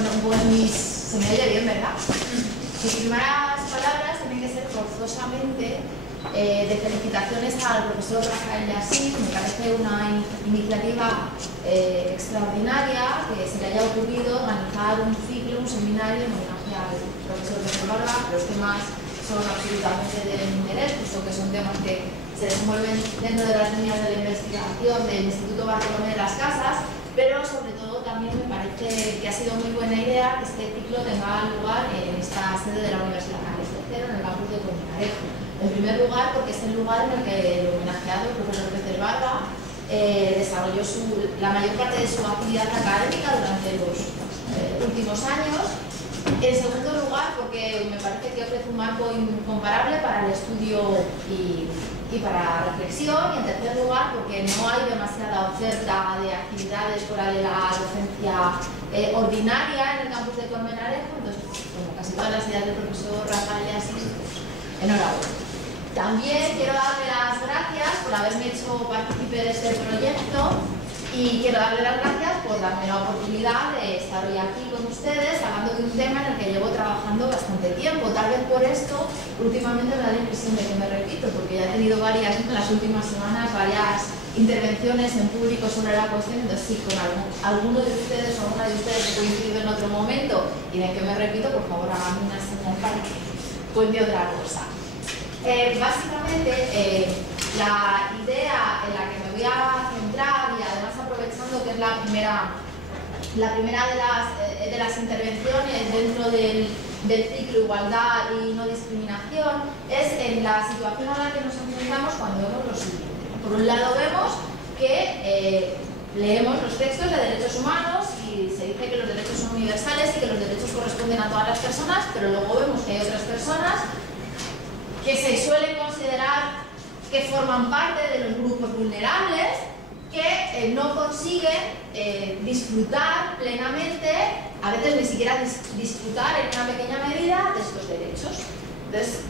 Bueno, pues se me oye bien, ¿verdad? Mis primeras palabras tienen que ser forzosamente de felicitaciones al profesor Rafael Yassín. Me parece una iniciativa extraordinaria que se le haya ocurrido organizar un ciclo, un seminario en homenaje al profesor Rafael Barba. Los temas son absolutamente de interés, puesto que son temas que se desenvuelven dentro de las líneas de la investigación del Instituto Bartolomé de las Casas, pero sobre todo también me parece que ha sido muy buena idea que este ciclo tenga lugar en esta sede de la Universidad Carlos III, en el campus de Colmenarejo. En primer lugar, porque es el lugar en el que el homenajeado, el profesor Rafael Barba, desarrolló la mayor parte de su actividad académica durante los últimos años. En segundo lugar, porque me parece que ofrece un marco incomparable para el estudio y para la reflexión. Y en tercer lugar, porque no hay demasiada oferta de actividades fuera de la docencia ordinaria en el campus de Colmenarejo. Entonces, como casi todas las ideas del profesor Rafael Yassín, pues enhorabuena. También quiero darle las gracias por haberme hecho partícipe de este proyecto y quiero darle las gracias por darme la oportunidad de estar hoy aquí con ustedes hablando de un tema en el que llevo trabajando bastante tiempo. Tal vez por esto últimamente me da la impresión de que me repito, porque ya he tenido en las últimas semanas varias intervenciones en público sobre la cuestión. Entonces, si con alguno de ustedes o alguna de ustedes he coincidido en otro momento y ven que me repito, por favor háganme una señal para que cuente otra cosa. Básicamente, la idea en la que me voy a centrar, y además aprovechando que es la primera de las intervenciones dentro del ciclo Igualdad y no discriminación, es en la situación a la que nos enfrentamos cuando vemos lo siguiente. Por un lado vemos que leemos los textos de derechos humanos y se dice que los derechos son universales y que los derechos corresponden a todas las personas, pero luego vemos que hay otras personas que se suelen considerar que forman parte de los grupos vulnerables, que no consiguen disfrutar plenamente, a veces ni siquiera disfrutar en una pequeña medida de estos derechos. Entonces,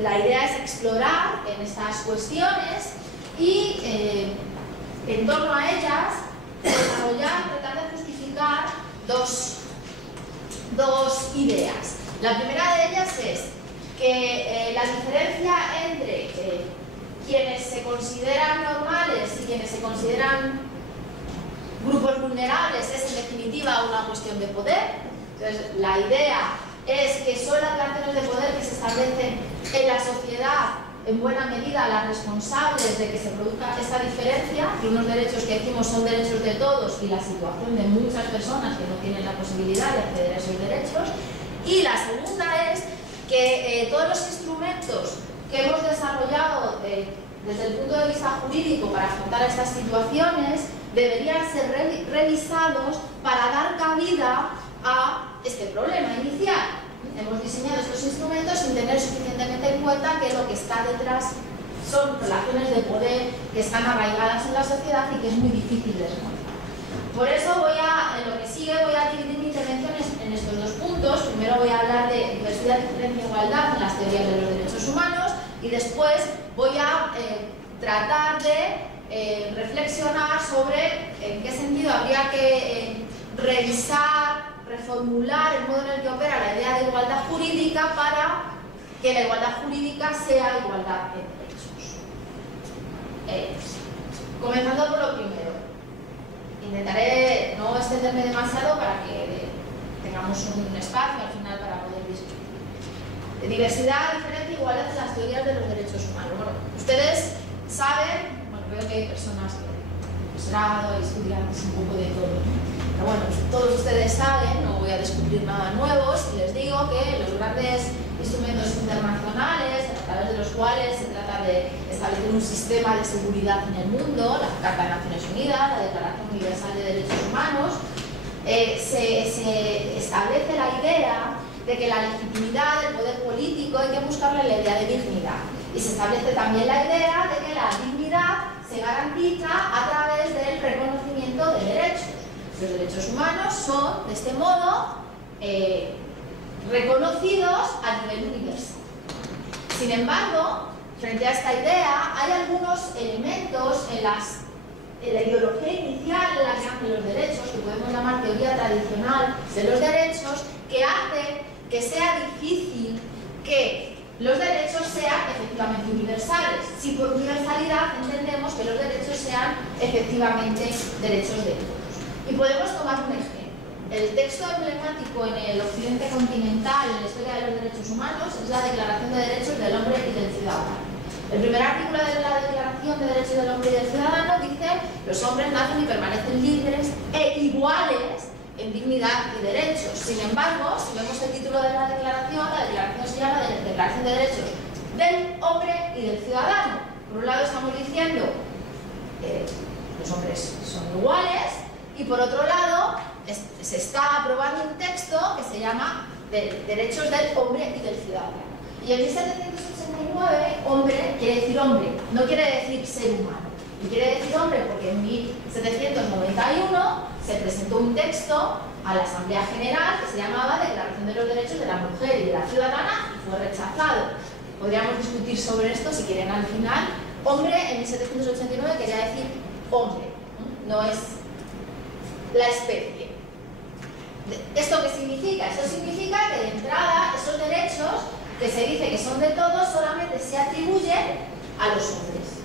la idea es explorar en estas cuestiones y en torno a ellas desarrollar, tratar de justificar dos ideas. La primera de ellas es que la diferencia entre quienes se consideran normales y quienes se consideran grupos vulnerables es en definitiva una cuestión de poder. Entonces, la idea es que son las relaciones de poder que se establecen en la sociedad en buena medida las responsables de que se produzca esta diferencia, que unos derechos que decimos son derechos de todos y la situación de muchas personas que no tienen la posibilidad de acceder a esos derechos. Y la segunda es que todos los instrumentos que hemos desarrollado desde el punto de vista jurídico para afrontar estas situaciones deberían ser revisados para dar cabida a este problema inicial. Hemos diseñado estos instrumentos sin tener suficientemente en cuenta que lo que está detrás son relaciones de poder que están arraigadas en la sociedad y que es muy difícil de desmontar. Por eso en lo que sigue voy a dividir mi intervención en estos dos puntos. Primero voy a hablar de diversidad, diferencia e igualdad en las teorías de los derechos humanos y después voy a tratar de reflexionar sobre en qué sentido habría que revisar, reformular el modo en el que opera la idea de igualdad jurídica para que la igualdad jurídica sea igualdad de derechos. Comenzando por lo primero. Intentaré no extenderme demasiado para que tengamos un espacio al final para poder discutir. Diversidad, diferencia e igualdad en las teorías de los derechos humanos. Bueno, ustedes saben, veo que hay personas que han profesorado y estudiantes un poco de todo, ¿no? Pero bueno, todos ustedes saben, no voy a descubrir nada nuevo si les digo que los grandes instrumentos internacionales a través de los cuales se trata de establecer un sistema de seguridad en el mundo, la Carta de Naciones Unidas, la Declaración Universal de Derechos Humanos, se establece la idea de que la legitimidad del poder político hay que buscarle la idea de dignidad. Y se establece también la idea de que la dignidad se garantiza a través del reconocimiento de derechos. Los derechos humanos son, de este modo, reconocidos a nivel universal. Sin embargo, frente a esta idea, hay algunos elementos en las la ideología inicial en la que hacen los derechos, que podemos llamar teoría tradicional de los derechos, que hace que sea difícil que los derechos sean efectivamente universales. Si por universalidad entendemos que los derechos sean efectivamente derechos de todos. Y podemos tomar un ejemplo. El texto emblemático en el occidente continental, en la historia de los derechos humanos, es la Declaración de Derechos del Hombre y del Ciudadano. El primer artículo de la Declaración de Derechos del Hombre y del Ciudadano dice: los hombres nacen y permanecen libres e iguales en dignidad y derechos. Sin embargo, si vemos el título de la declaración se llama Declaración de Derechos del Hombre y del Ciudadano. Por un lado estamos diciendo los hombres son iguales, y por otro lado se está aprobando un texto que se llama Derechos del Hombre y del Ciudadano. Y en 1789, hombre quiere decir hombre, no quiere decir ser humano. Y quiere decir hombre porque en 1791 se presentó un texto a la Asamblea General que se llamaba Declaración de los Derechos de la Mujer y de la Ciudadana, y fue rechazado. Podríamos discutir sobre esto si quieren al final. Hombre en 1789 quería decir hombre, no es la especie. ¿Esto qué significa? Esto significa que de entrada esos derechos que se dice que son de todos solamente se atribuyen a los hombres.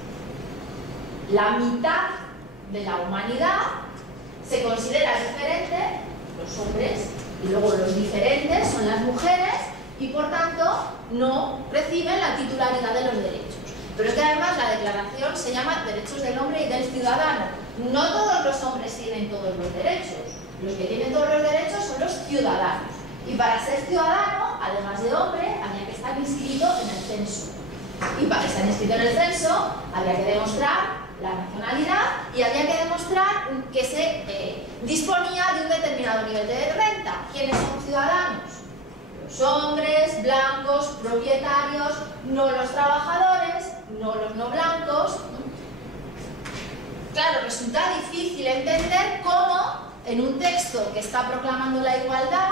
La mitad de la humanidad se considera diferente, los hombres, y luego los diferentes son las mujeres, y por tanto no reciben la titularidad de los derechos. Pero es que además la declaración se llama Derechos del Hombre y del Ciudadano. No todos los hombres tienen todos los derechos. Los que tienen todos los derechos son los ciudadanos. Y para ser ciudadano, además de hombre, había que estar inscrito en el censo. Y para estar inscrito en el censo, había que demostrar la nacionalidad y había que demostrar que se disponía de un determinado nivel de renta. ¿Quiénes son ciudadanos? Los hombres, blancos, propietarios, no los trabajadores, no los no blancos. Claro, resulta difícil entender cómo en un texto que está proclamando la igualdad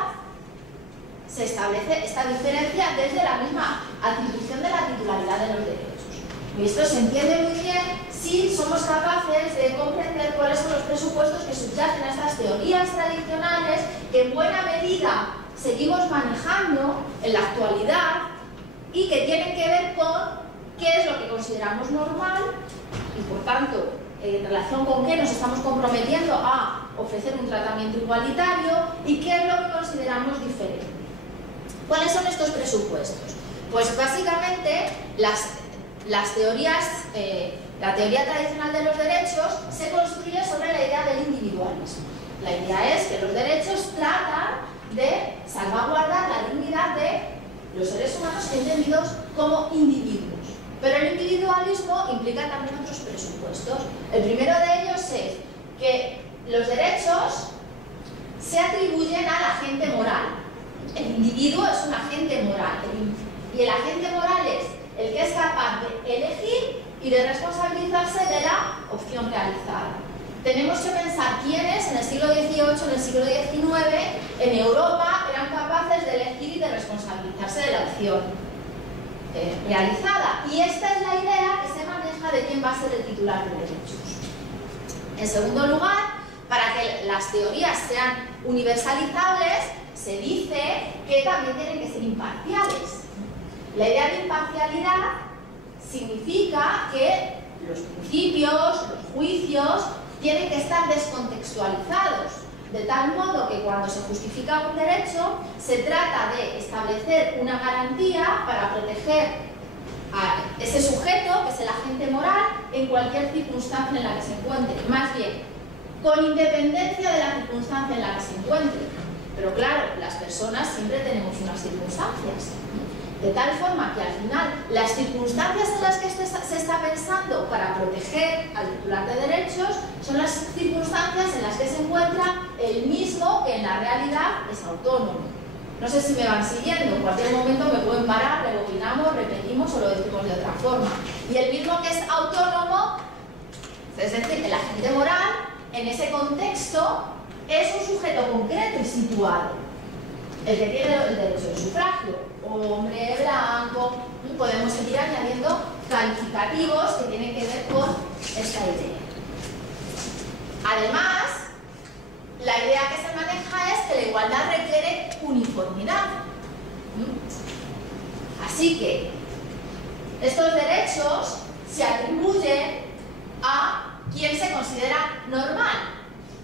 se establece esta diferencia desde la misma atribución de la titularidad de los derechos. Y esto se entiende muy bien si somos capaces de comprender cuáles son los presupuestos que subyacen a estas teorías tradicionales que en buena medida seguimos manejando en la actualidad y que tienen que ver con qué es lo que consideramos normal y, por tanto, en relación con qué nos estamos comprometiendo a ofrecer un tratamiento igualitario y qué es lo que consideramos diferente. ¿Cuáles son estos presupuestos? Pues básicamente las teorías, la teoría tradicional de los derechos se construye sobre la idea del individualismo. La idea es que los derechos tratan de salvaguardar la dignidad de los seres humanos entendidos como individuos. Pero el individualismo implica también otros presupuestos. El primero de ellos es que los derechos se atribuyen al agente moral. El individuo es un agente moral y el agente moral es el que es capaz de elegir y de responsabilizarse de la opción realizada. Tenemos que pensar quiénes en el siglo XVIII, en el siglo XIX, en Europa, eran capaces de elegir y de responsabilizarse de la opción realizada. Y esta es la idea que se maneja de quién va a ser el titular de derechos. En segundo lugar, para que las teorías sean universalizables, se dice que también tienen que ser imparciales. La idea de imparcialidad significa que los principios, los juicios, tienen que estar descontextualizados, de tal modo que cuando se justifica un derecho, se trata de establecer una garantía para proteger a ese sujeto, que es el agente moral, en cualquier circunstancia en la que se encuentre. Más bien, con independencia de la circunstancia en la que se encuentre. Pero claro, las personas siempre tenemos unas circunstancias. De tal forma que al final las circunstancias en las que se está pensando para proteger al titular de derechos son las circunstancias en las que se encuentra el mismo que en la realidad es autónomo. No sé si me van siguiendo, en cualquier momento me pueden parar, rebobinamos, repetimos o lo decimos de otra forma. Y el mismo que es autónomo, es decir, el agente moral, en ese contexto es un sujeto concreto y situado. El que tiene el derecho de sufragio, hombre, blanco, y podemos seguir añadiendo calificativos que tienen que ver con esta idea. Además, la idea que se maneja es que la igualdad requiere uniformidad. Así que estos derechos se atribuyen a quien se considera normal: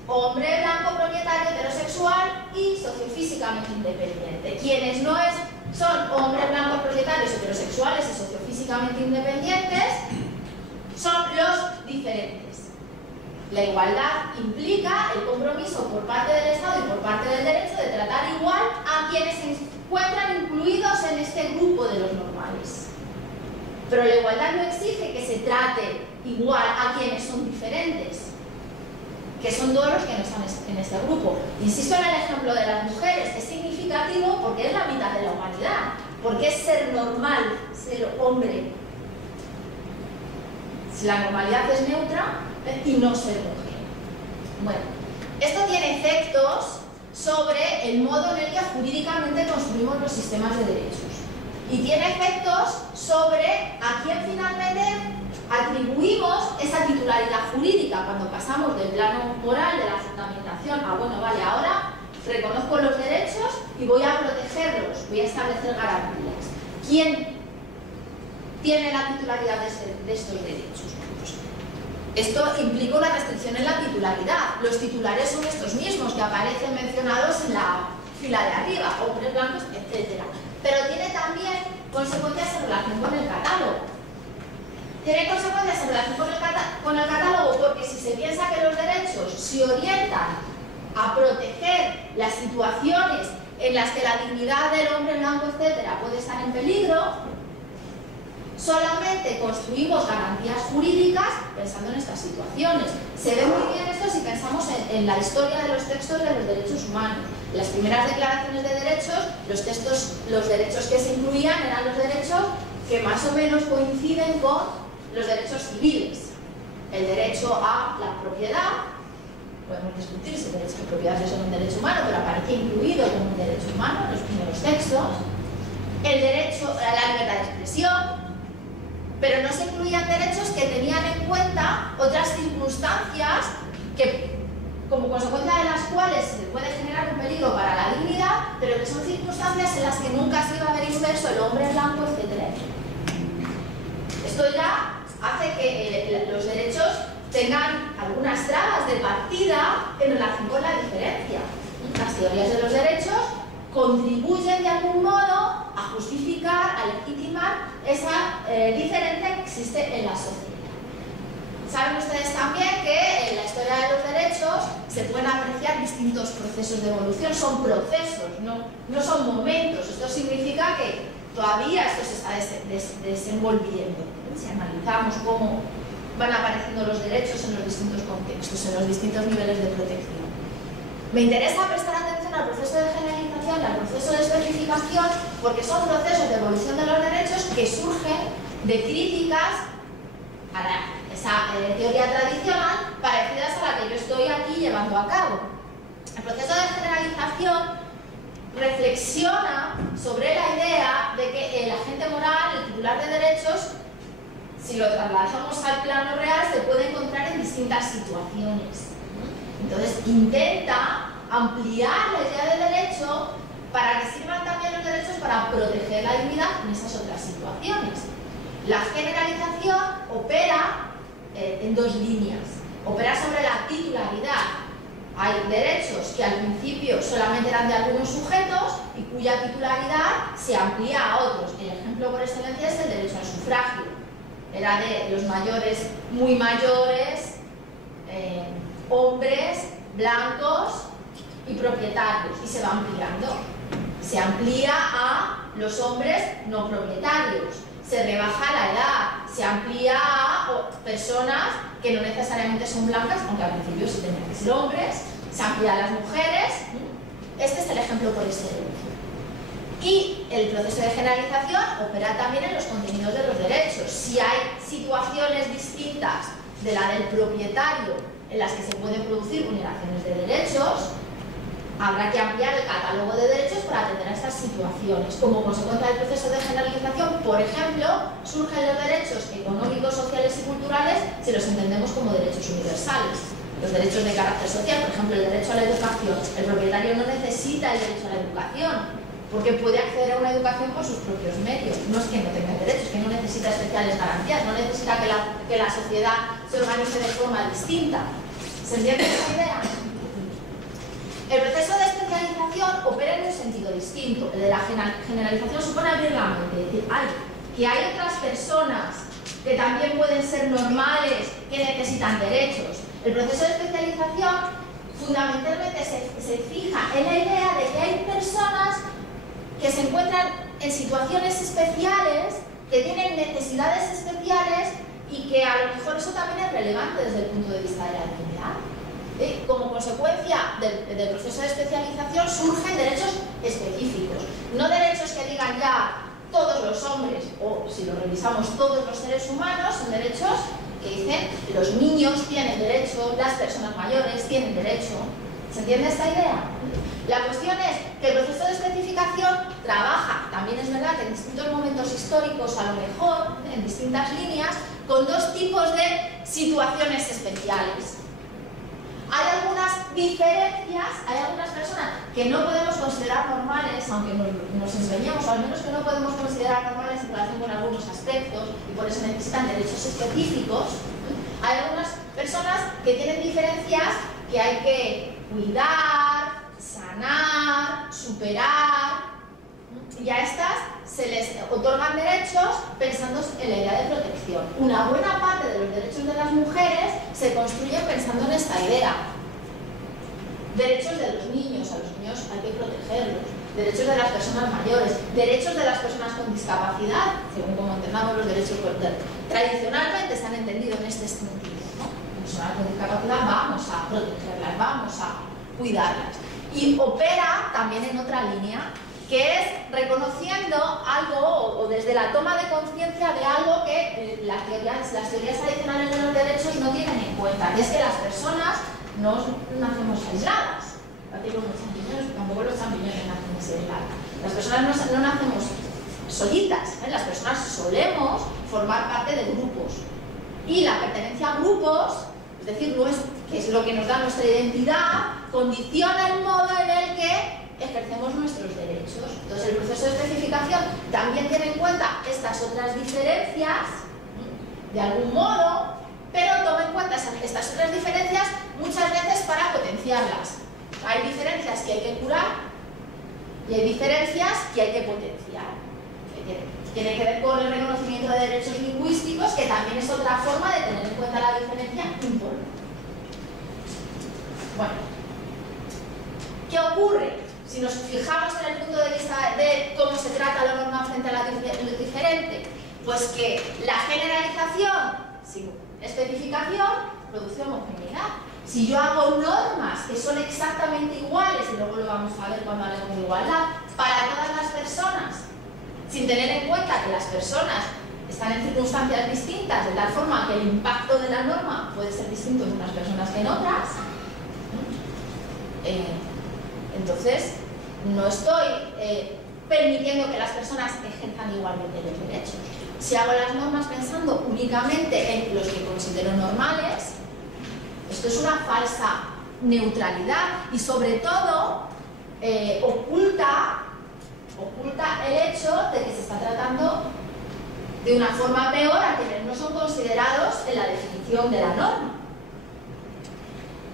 hombre blanco propietario heterosexual y sociofísicamente independiente. Quienes no son hombres blancos propietarios heterosexuales y sociofísicamente independientes son los diferentes. La igualdad implica el compromiso por parte del Estado y por parte del derecho de tratar igual a quienes se encuentran incluidos en este grupo de los normales. Pero la igualdad no exige que se trate igual a quienes son diferentes, que son todos los que no están en este grupo. Insisto en el ejemplo de las mujeres, es significativo porque es la mitad de la humanidad, porque es ser normal, ser hombre. Si la normalidad es neutra y no ser mujer. Bueno, esto tiene efectos sobre el modo en el que jurídicamente construimos los sistemas de derechos. Y tiene efectos sobre a quién finalmente atribuimos esa titularidad jurídica cuando pasamos del plano moral de la fundamentación a, bueno, vale, ahora reconozco los derechos y voy a protegerlos, voy a establecer garantías. ¿Quién tiene la titularidad de estos derechos? Esto implica una restricción en la titularidad. Los titulares son estos mismos que aparecen mencionados en la fila de arriba, hombres blancos, etc. Pero tiene también consecuencias en relación con el catálogo. Tiene consecuencias en relación con el catálogo porque si se piensa que los derechos se orientan a proteger las situaciones en las que la dignidad del hombre blanco, etc., puede estar en peligro, solamente construimos garantías jurídicas pensando en estas situaciones. Se ve muy bien esto si pensamos en la historia de los textos de los derechos humanos. En las primeras declaraciones de derechos, los derechos que se incluían eran los derechos que más o menos coinciden con los derechos civiles. El derecho a la propiedad, podemos discutir si el derecho a la propiedad es un derecho humano, pero aparece incluido como un derecho humano en los primeros textos. El derecho a la libertad de expresión, pero no se incluían derechos que tenían en cuenta otras circunstancias que, como consecuencia de las cuales se puede generar un peligro para la dignidad, pero que son circunstancias en las que nunca se iba a ver inmerso el hombre blanco, etc. Esto ya hace que los derechos tengan algunas trabas de partida en relación con la diferencia. Las teorías de los derechos contribuyen de algún modo a justificar, a legitimar esa diferencia que existe en la sociedad. Saben ustedes también que en la historia de los derechos se pueden apreciar distintos procesos de evolución. Son procesos, no son momentos. Esto significa que todavía esto se está desenvolviendo. Si analizamos cómo van apareciendo los derechos en los distintos contextos, en los distintos niveles de protección. Me interesa prestar atención al proceso de generalización y al proceso de especificación porque son procesos de evolución de los derechos que surgen de críticas a esa teoría tradicional parecidas a la que yo estoy aquí llevando a cabo. El proceso de generalización reflexiona sobre la idea de que el agente moral, el titular de derechos, si lo trasladamos al plano real, se puede encontrar en distintas situaciones. Entonces intenta ampliar la idea del derecho para que sirvan también los derechos para proteger la dignidad en esas otras situaciones. La generalización opera en dos líneas. Opera sobre la titularidad. Hay derechos que al principio solamente eran de algunos sujetos y cuya titularidad se amplía a otros. El ejemplo por excelencia es el derecho al sufragio. Era de los mayores, muy mayores, hombres, blancos y propietarios, y se va ampliando. Se amplía a los hombres no propietarios, se rebaja la edad, se amplía a personas que no necesariamente son blancas, aunque al principio sí tenían que ser hombres, se amplía a las mujeres. Este es el ejemplo por excelencia. Y el proceso de generalización opera también en los contenidos de los derechos. Si hay situaciones distintas de la del propietario en las que se pueden producir vulneraciones de derechos, habrá que ampliar el catálogo de derechos para atender a estas situaciones. Como consecuencia del proceso de generalización, por ejemplo, surgen los derechos económicos, sociales y culturales si los entendemos como derechos universales. los derechos de carácter social, por ejemplo, el derecho a la educación. El propietario no necesita el derecho a la educación, porque puede acceder a una educación por sus propios medios. No es que no tenga derechos, es que no necesita especiales garantías, no necesita que la sociedad se organice de forma distinta. ¿Se entiende esta idea? El proceso de especialización opera en un sentido distinto. El de la generalización supone abrir la mente, es decir, que hay otras personas que también pueden ser normales, que necesitan derechos. El proceso de especialización fundamentalmente se fija en la idea de que hay personas que se encuentran en situaciones especiales, que tienen necesidades especiales y que a lo mejor eso también es relevante desde el punto de vista de la dignidad. Como consecuencia del proceso de especialización surgen derechos específicos, no derechos que digan ya todos los hombres, o si lo revisamos todos los seres humanos, son derechos que dicen los niños tienen derecho, las personas mayores tienen derecho. ¿Se entiende esta idea? La cuestión es que el proceso de especificación trabaja, también es verdad que en distintos momentos históricos, a lo mejor, en distintas líneas, con dos tipos de situaciones especiales. Hay algunas diferencias, hay algunas personas que no podemos considerar normales, aunque nos enseñemos, o al menos que no podemos considerar normales en relación con algunos aspectos, y por eso necesitan derechos específicos. Hay algunas personas que tienen diferencias que hay que cuidar, sanar, superar, y a estas se les otorgan derechos pensando en la idea de protección. Una buena parte de los derechos de las mujeres se construyen pensando en esta idea. Derechos de los niños, a los niños hay que protegerlos. Derechos de las personas mayores, derechos de las personas con discapacidad, según como entendamos los derechos tradicionalmente se han entendido en este sentido, ¿no? Personas con discapacidad vamos a protegerlas, vamos a cuidarlas. Y opera también en otra línea, que es reconociendo algo o desde la toma de conciencia de algo que las teorías tradicionales de los derechos no tienen en cuenta, y es que las personas no nacemos aisladas. Como los champiñones, tampoco los champiñones nacen aisladas. Las personas no nacemos solitas, ¿eh? Las personas solemos formar parte de grupos. Y la pertenencia a grupos, es decir, que es lo que nos da nuestra identidad, condiciona el modo en el que ejercemos nuestros derechos. Entonces el proceso de especificación también tiene en cuenta estas otras diferencias, de algún modo, pero toma en cuenta estas otras diferencias muchas veces para potenciarlas. Hay diferencias que hay que curar y hay diferencias que hay que potenciar. Tiene que ver con el reconocimiento de derechos lingüísticos, que también es otra forma de tener en cuenta la diferencia importante. Bueno, ¿qué ocurre? Si nos fijamos en el punto de vista de cómo se trata la norma frente a lo diferente, pues que la generalización sin especificación produce homogeneidad. Si yo hago normas que son exactamente iguales, y luego lo vamos a ver cuando hablemos de igualdad, para todas las personas, sin tener en cuenta que las personas están en circunstancias distintas, de tal forma que el impacto de la norma puede ser distinto en unas personas que en otras, entonces no estoy permitiendo que las personas ejerzan igualmente los derechos. Si hago las normas pensando únicamente en los que considero normales, esto es una falsa neutralidad y sobre todo oculta el hecho de que se está tratando de una forma peor a quienes no son considerados en la definición de la norma.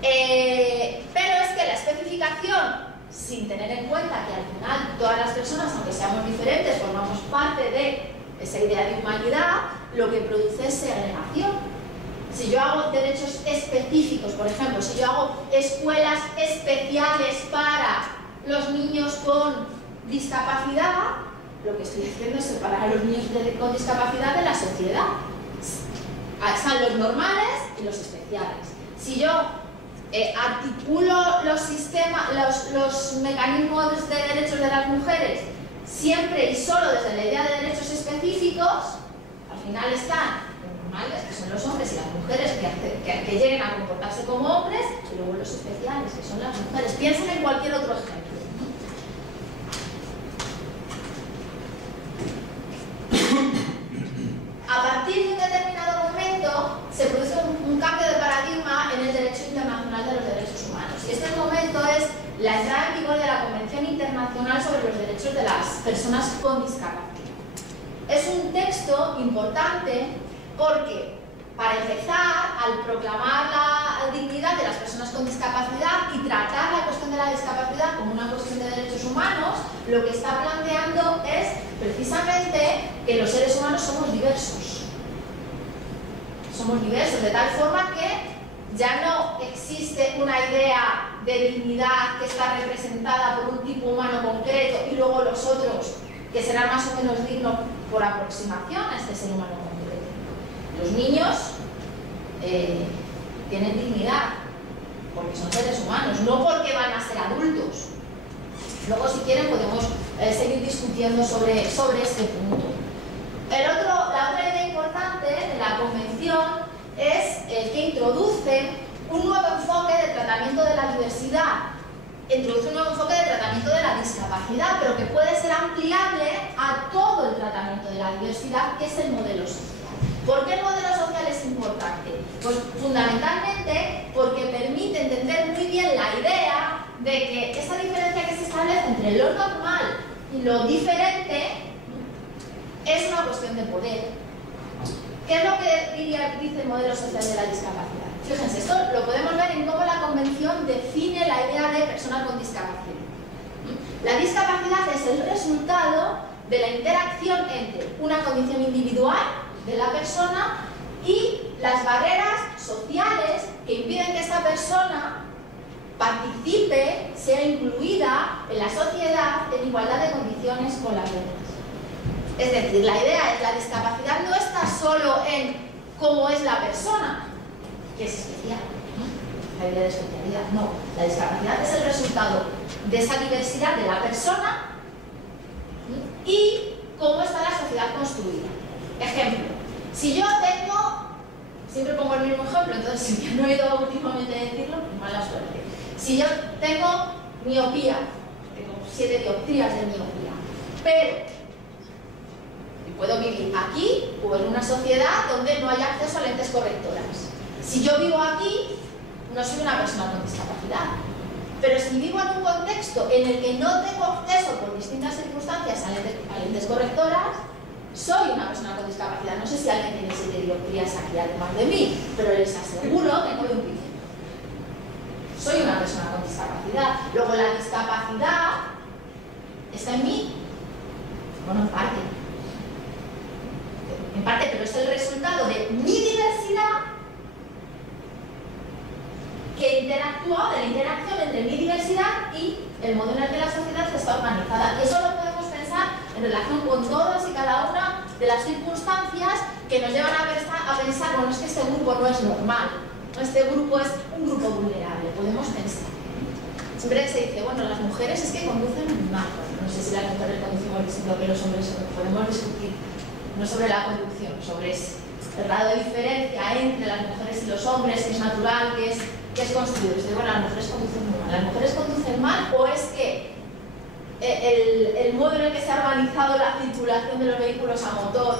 Pero es que la especificación, sin tener en cuenta que al final todas las personas, aunque seamos diferentes, formamos parte de esa idea de humanidad, lo que produce es segregación. Si yo hago derechos específicos, por ejemplo, si yo hago escuelas especiales para los niños con discapacidad, lo que estoy haciendo es separar a los niños con discapacidad de la sociedad. Están los normales y los especiales. Si yo articulo los mecanismos de derechos de las mujeres siempre y solo desde la idea de derechos específicos, al final están que son los hombres y las mujeres que lleguen a comportarse como hombres, y luego los especiales, que son las mujeres. Piensen en cualquier otro ejemplo. A partir de un determinado momento se produce un cambio de paradigma en el derecho internacional Y este momento es la entrada en vigor de la Convención Internacional sobre los Derechos de las Personas con Discapacidad. Es un texto importante porque, para empezar, al proclamar la dignidad de las personas con discapacidad y tratar la cuestión de la discapacidad como una cuestión de derechos humanos, lo que está planteando es precisamente que los seres humanos somos diversos. Somos diversos, de tal forma que ya no existe una idea de dignidad que está representada por un tipo humano concreto y luego los otros que serán más o menos dignos por aproximación a este ser humano concreto. Los niños tienen dignidad porque son seres humanos, no porque van a ser adultos. Luego, si quieren, podemos seguir discutiendo sobre este punto. La otra idea importante de la Convención es que introduce un nuevo enfoque de tratamiento de la diversidad, introduce un nuevo enfoque de tratamiento de la discapacidad, pero que puede ser ampliable a todo el tratamiento de la diversidad, que es el modelo social. ¿Por qué el modelo social es importante? Pues fundamentalmente porque permite entender muy bien la idea de que esa diferencia que se establece entre lo normal y lo diferente es una cuestión de poder. ¿Qué es lo que dice el modelo social de la discapacidad? Fíjense, esto lo podemos ver en cómo la Convención define la idea de persona con discapacidad. La discapacidad es el resultado de la interacción entre una condición individual de la persona y las barreras sociales que impiden que esta persona participe, sea incluida en la sociedad en igualdad de condiciones con las demás. Es decir, la idea es, la discapacidad no está solo en cómo es la persona, que es especial, ¿no? La idea de especialidad, no. La discapacidad es el resultado de esa diversidad de la persona, ¿sí? Y cómo está la sociedad construida. Ejemplo, si yo tengo, siempre pongo el mismo ejemplo, entonces si no he oído últimamente decirlo, mala suerte. Si yo tengo miopía, tengo 7 dioptrías de miopía, pero puedo vivir aquí o en una sociedad donde no haya acceso a lentes correctoras. Si yo vivo aquí, no soy una persona con discapacidad. Pero si vivo en un contexto en el que no tengo acceso por distintas circunstancias a lentes correctoras, soy una persona con discapacidad. No sé si alguien tiene 7 dioptrías aquí además de mí, pero les aseguro que no lo impide. Soy una persona con discapacidad. Luego, la discapacidad está en mí. Bueno, en parte, pero es el resultado de mi diversidad que interactúa, de la interacción entre mi diversidad y el modo en el que la sociedad está organizada. Y eso lo podemos pensar en relación con todas y cada una de las circunstancias que nos llevan a pensar, bueno, es que este grupo no es normal, este grupo es un grupo vulnerable, podemos pensar. Siempre se dice, bueno, las mujeres es que conducen mal. No sé si las mujeres conducen distinto que los hombres, podemos discutir. No sobre la conducción, sobre el grado de diferencia entre las mujeres y los hombres, que es natural, que es construido. Bueno, las mujeres conducen muy mal. ¿Las mujeres conducen mal o es que el modo en el que se ha organizado la circulación de los vehículos a motor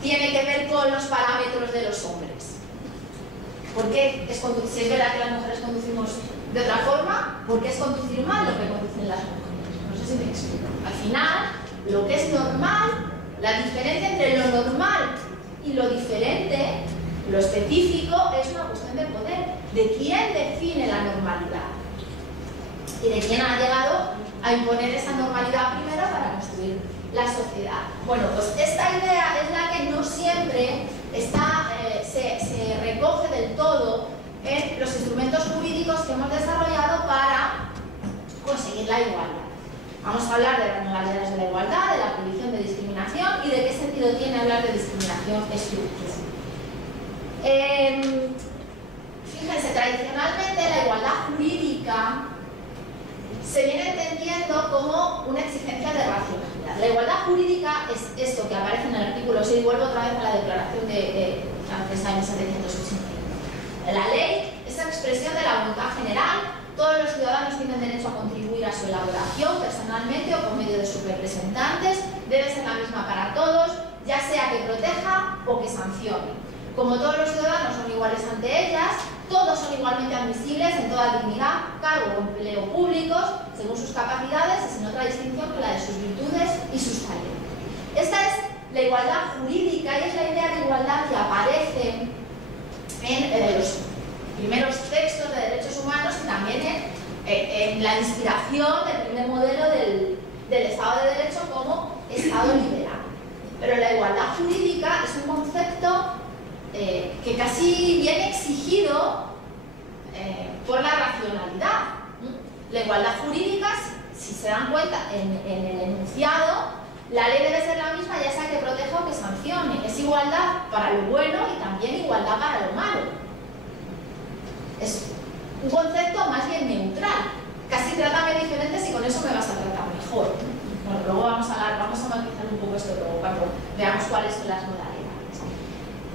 tiene que ver con los parámetros de los hombres? ¿Por qué si es verdad que las mujeres conducimos de otra forma, por qué es conducir mal lo que conducen las mujeres? No sé si me explico. Al final, lo que es normal, la diferencia entre lo normal y lo diferente, lo específico, es una cuestión de poder. ¿De quién define la normalidad? Y de quién ha llegado a imponer esa normalidad primero para construir la sociedad. Bueno, pues esta idea es la que no siempre se recoge del todo en los instrumentos jurídicos que hemos desarrollado para conseguir la igualdad. Vamos a hablar de las modalidades de la igualdad, de la prohibición de discriminación y de qué sentido tiene hablar de discriminación estructural. Fíjense, tradicionalmente la igualdad jurídica se viene entendiendo como una exigencia de racionalidad. La igualdad jurídica es esto que aparece en el artículo 6, y vuelvo otra vez a la declaración francesa de 1781. La ley es la expresión de la voluntad general. Todos los ciudadanos tienen derecho a contribuir a su elaboración personalmente o por medio de sus representantes. Debe ser la misma para todos, ya sea que proteja o que sancione. Como todos los ciudadanos son iguales ante ellas, todos son igualmente admisibles en toda dignidad, cargo o empleo públicos, según sus capacidades y sin otra distinción que la de sus virtudes y sus talentos. Esta es la igualdad jurídica y es la idea de igualdad que aparece en los primeros textos de derechos humanos y también en la inspiración del primer modelo del Estado de Derecho como Estado liberal. Pero la igualdad jurídica es un concepto que casi viene exigido por la racionalidad. La igualdad jurídica, si se dan cuenta en el enunciado, la ley debe ser la misma ya sea que proteja o que sancione. Es igualdad para lo bueno y también igualdad para lo malo. Es un concepto más bien neutral. Casi trátame diferentes y con eso me vas a tratar mejor. Bueno, luego vamos a matizar un poco esto luego cuando veamos cuáles son las modalidades.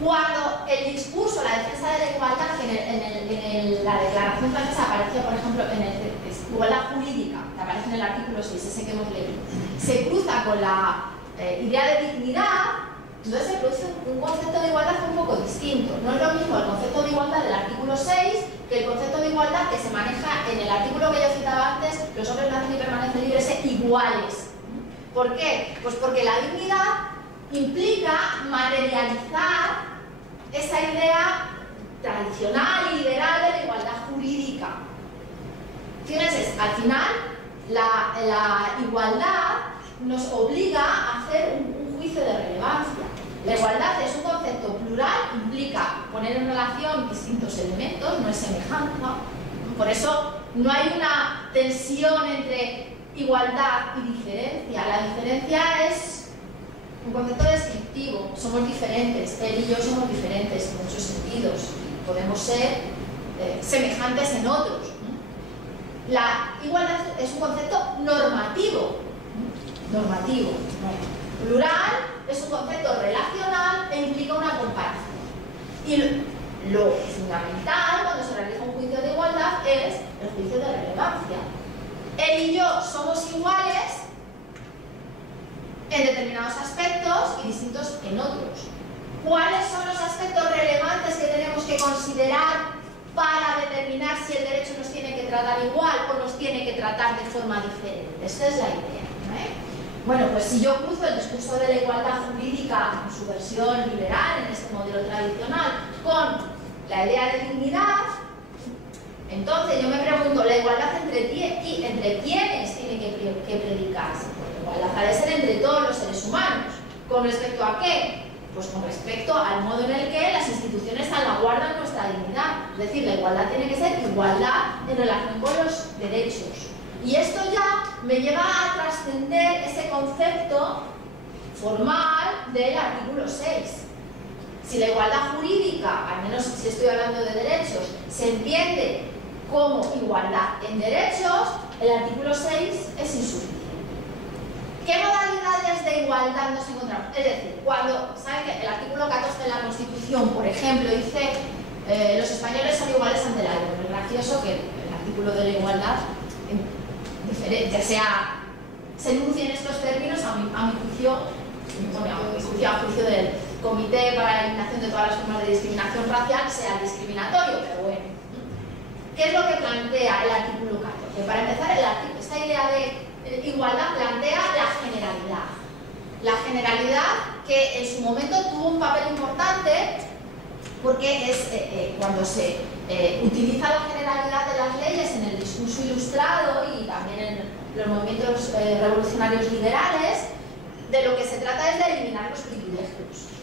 Cuando el discurso, la defensa de la igualdad, que en la Declaración Francesa aparecía, por ejemplo, en igualdad jurídica, que aparece en el artículo 6, ese que hemos leído, se cruza con la idea de dignidad, entonces se produce un concepto de igualdad un poco distinto. No es lo mismo el concepto de igualdad del artículo 6 que el concepto de igualdad que se maneja en el artículo que yo citaba antes, los hombres nacen y permanecen libres e iguales. ¿Por qué? Pues porque la dignidad implica materializar esa idea tradicional y liberal de la igualdad jurídica. Fíjense, al final la igualdad nos obliga a hacer un juicio de relevancia. La igualdad es un concepto plural, implica poner en relación distintos elementos, no es semejanza. Por eso no hay una tensión entre igualdad y diferencia. La diferencia es un concepto descriptivo. Somos diferentes, él y yo somos diferentes en muchos sentidos. Podemos ser semejantes en otros. La igualdad es un concepto normativo. Normativo. Plural es un concepto relacional e implica una comparación. Y lo fundamental cuando se realiza un juicio de igualdad es el juicio de relevancia. Él y yo somos iguales en determinados aspectos y distintos en otros. ¿Cuáles son los aspectos relevantes que tenemos que considerar para determinar si el derecho nos tiene que tratar igual o nos tiene que tratar de forma diferente? Esta es la idea. Bueno, pues si yo cruzo el discurso de la igualdad jurídica en su versión liberal, en este modelo tradicional, con la idea de dignidad, entonces yo me pregunto, ¿la igualdad entre quiénes tiene que predicarse? Pues la igualdad ha de ser entre todos los seres humanos. ¿Con respecto a qué? Pues con respecto al modo en el que las instituciones salvaguardan nuestra dignidad. Es decir, la igualdad tiene que ser igualdad en relación con los derechos. Y esto ya me lleva a trascender ese concepto formal del artículo 6. Si la igualdad jurídica, al menos si estoy hablando de derechos, se entiende como igualdad en derechos, el artículo 6 es insuficiente. ¿Qué modalidades de igualdad nos encontramos? Es decir, cuando, ¿saben que el artículo 14 de la Constitución, por ejemplo, dice los españoles son iguales ante la ley? Es gracioso que el artículo de la igualdad ya se enuncien estos términos a mi juicio, a juicio del Comité para la Eliminación de todas las formas de discriminación racial, sea discriminatorio, pero bueno. ¿Qué es lo que plantea el artículo 14? Para empezar, esta idea de igualdad plantea la generalidad. La generalidad que en su momento tuvo un papel importante porque es cuando se utiliza la generalidad de las leyes en el discurso ilustrado y también en los movimientos revolucionarios liberales, de lo que se trata es de eliminar los privilegios.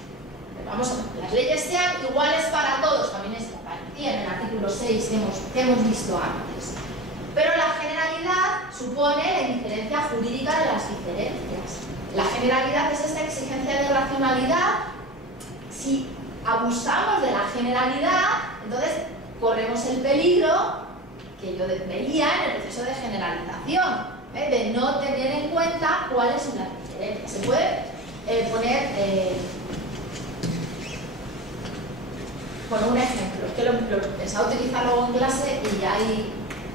Vamos a ver, las leyes sean iguales para todos, también es aparecía en el artículo 6 que hemos visto antes. Pero la generalidad supone la indiferencia jurídica de las diferencias. La generalidad es esta exigencia de racionalidad. Si abusamos de la generalidad, entonces corremos el peligro que yo veía en el proceso de generalización, de no tener en cuenta cuáles son las diferencias. Se puede poner con un ejemplo, que lo pensaba utilizar luego en clase y ya hay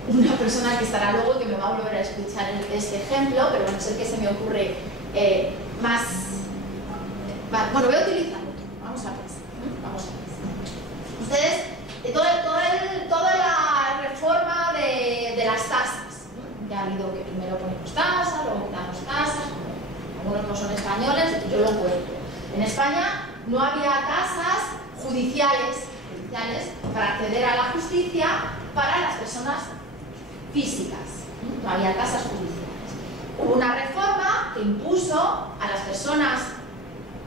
una persona que estará luego que me va a volver a escuchar este ejemplo, pero bueno, es el que se me ocurre más. Bueno, voy a utilizarlo. Vamos a ver. Ustedes, todo el toda la reforma de las tasas. Ya ha habido que primero ponemos tasas, luego quitamos tasas, algunos no son españoles, yo lo cuento. En España no había tasas judiciales para acceder a la justicia para las personas físicas, no había tasas judiciales. Hubo una reforma que impuso a las personas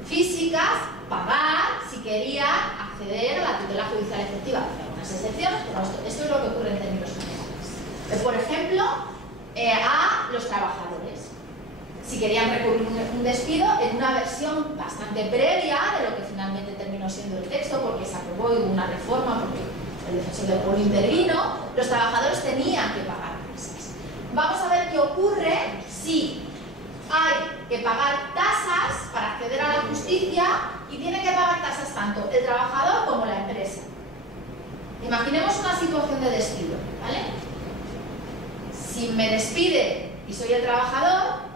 físicas pagar si querían acceder a la tutela judicial efectiva. Hay algunas excepciones, pero esto es lo que ocurre en términos generales. Por ejemplo, a los trabajadores. Si querían recurrir un despido en una versión bastante previa de lo que finalmente terminó siendo el texto, porque se aprobó y hubo una reforma, porque el defensor del pueblo intervino, los trabajadores tenían que pagar tasas. Vamos a ver qué ocurre si hay que pagar tasas para acceder a la justicia y tiene que pagar tasas tanto el trabajador como la empresa. Imaginemos una situación de despido, ¿vale? Si me despide y soy el trabajador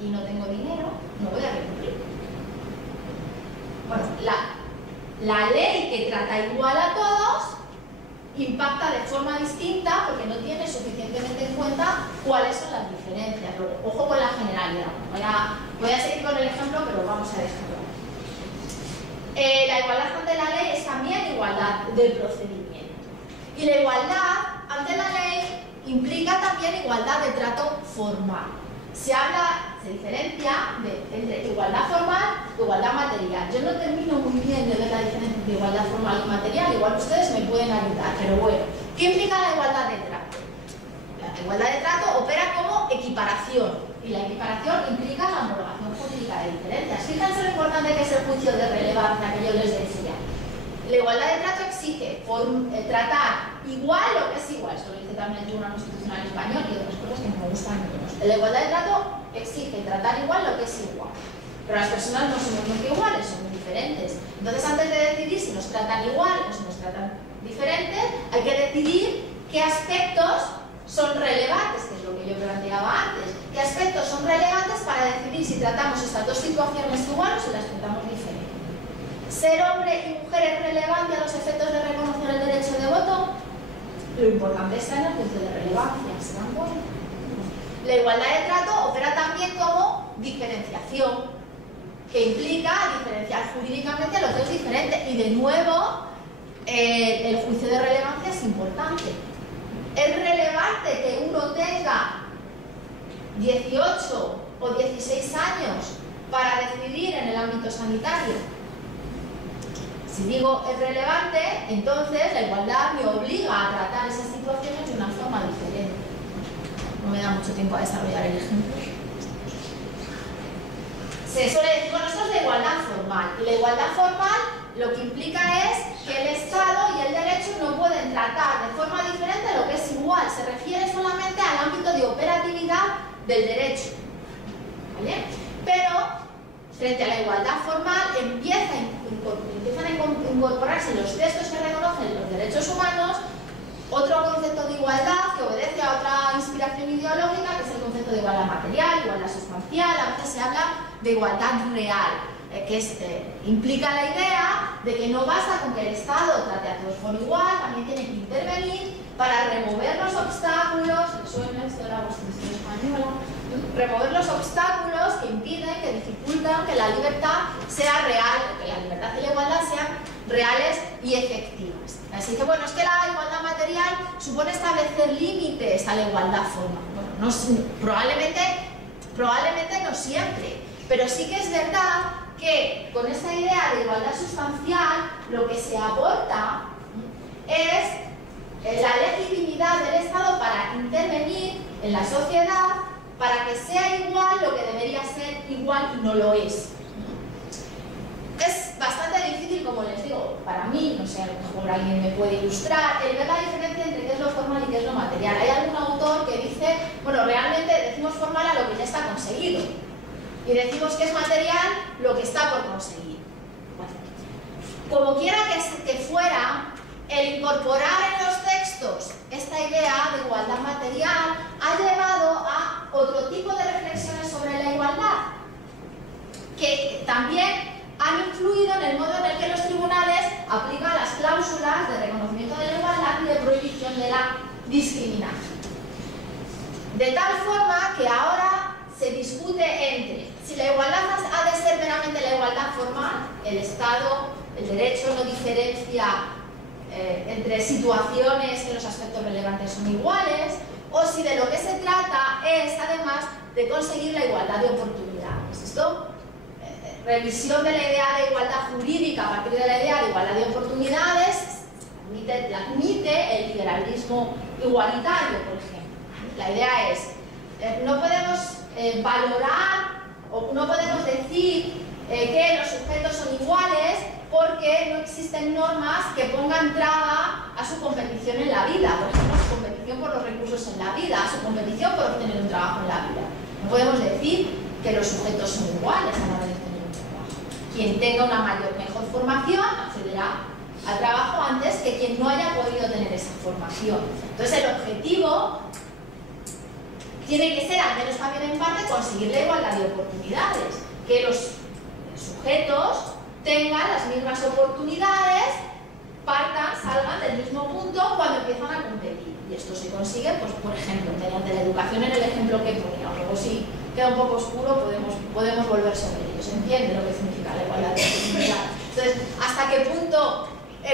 y no tengo dinero, no voy a recurrir. Bueno, la ley que trata igual a todos impacta de forma distinta porque no tiene suficientemente en cuenta cuáles son las diferencias. Ojo con la generalidad. Voy a seguir con el ejemplo, pero vamos a dejarlo. La igualdad ante la ley es también igualdad del procedimiento. Y la igualdad ante la ley implica también igualdad de trato formal. Se diferencia entre igualdad formal e igualdad material. Yo no termino muy bien de ver la diferencia entre igualdad formal y material, igual ustedes me pueden ayudar, pero bueno. ¿Qué implica la igualdad de trato? La igualdad de trato opera como equiparación, y la equiparación implica la homologación jurídica de diferencias. Fíjense lo importante que es el juicio de relevancia que yo les decía. La igualdad de trato exige tratar igual lo que es igual. Esto lo dice también el Tribunal Constitucional Español y otras cosas que me gustan menos. La igualdad de trato exige tratar igual lo que es igual. Pero las personas no somos nunca iguales, somos diferentes. Entonces, antes de decidir si nos tratan igual o si nos tratan diferentes, hay que decidir qué aspectos son relevantes, que es lo que yo planteaba antes. ¿Qué aspectos son relevantes para decidir si tratamos estas dos situaciones igual o si las tratamos diferentes? ¿Ser hombre y mujer es relevante a los efectos de reconocer el derecho de voto? Lo importante está en el juicio de relevancia, ¿se dan cuenta? La igualdad de trato opera también como diferenciación, que implica diferenciar jurídicamente lo que es diferente. Y de nuevo, el juicio de relevancia es importante. ¿Es relevante que uno tenga 18 o 16 años para decidir en el ámbito sanitario? Si digo es relevante, entonces la igualdad me obliga a tratar esas situaciones de una forma diferente. No me da mucho tiempo a desarrollar el ejemplo. Se suele decir, bueno, esto es la igualdad formal. Y la igualdad formal lo que implica es que el Estado y el derecho no pueden tratar de forma diferente lo que es igual. Se refiere solamente al ámbito de operatividad del derecho. ¿Vale? Pero frente a la igualdad formal empiezan a incorporarse en los textos que reconocen los derechos humanos otro concepto de igualdad que obedece a otra inspiración ideológica, que es el concepto de igualdad material, igualdad sustancial. A veces se habla de igualdad real, que implica la idea de que no basta con que el Estado trate a todos por igual, también tiene que intervenir para remover los obstáculos, suena esto de la Constitución española, remover los obstáculos que impiden, que dificultan que la libertad sea real, que la libertad y la igualdad sean reales y efectivas. Así que bueno, es que la igualdad material supone establecer límites a la igualdad formal. Bueno, probablemente no siempre, pero sí que es verdad que con esta idea de igualdad sustancial lo que se aporta es la legitimidad del Estado para intervenir en la sociedad para que sea igual lo que debería ser igual y no lo es. Es bastante difícil, como les digo, para mí, no sé, a lo mejor alguien me puede ilustrar, el ver la diferencia entre qué es lo formal y qué es lo material. Hay algún autor que dice, bueno, realmente decimos formal a lo que ya está conseguido y decimos que es material lo que está por conseguir. Bueno, como quiera que fuera, el incorporar en los textos esta idea de igualdad material ha llevado a otro tipo de reflexiones sobre la igualdad, que también han influido en el modo en el que los tribunales aplican las cláusulas de reconocimiento de la igualdad y de de la discriminación. De tal forma que ahora se discute entre si la igualdad ha de ser meramente la igualdad formal, el Estado, el derecho no diferencia entre situaciones que los aspectos relevantes son iguales, o si de lo que se trata es además de conseguir la igualdad de oportunidades. Esto, revisión de la idea de igualdad jurídica a partir de la idea de igualdad de oportunidades, la admite el liberalismo igualitario, por ejemplo. La idea es, no podemos valorar o no podemos decir que los sujetos son iguales porque no existen normas que pongan traba a su competición en la vida, por ejemplo, su competición por los recursos en la vida, su competición por obtener un trabajo en la vida. No podemos decir que los sujetos son iguales a la hora de obtener un trabajo. Quien tenga una mejor formación accederá al trabajo antes que quien no haya podido tener esa formación. Entonces el objetivo tiene que ser, al menos también en parte, conseguir la igualdad de oportunidades, que los sujetos tengan las mismas oportunidades, salgan del mismo punto cuando empiezan a competir. Y esto se consigue, pues, por ejemplo, mediante la educación, en el ejemplo que ponía. Luego, si queda un poco oscuro, podemos volver sobre ello. ¿Se entiende lo que significa la igualdad de oportunidades? Entonces, ¿hasta qué punto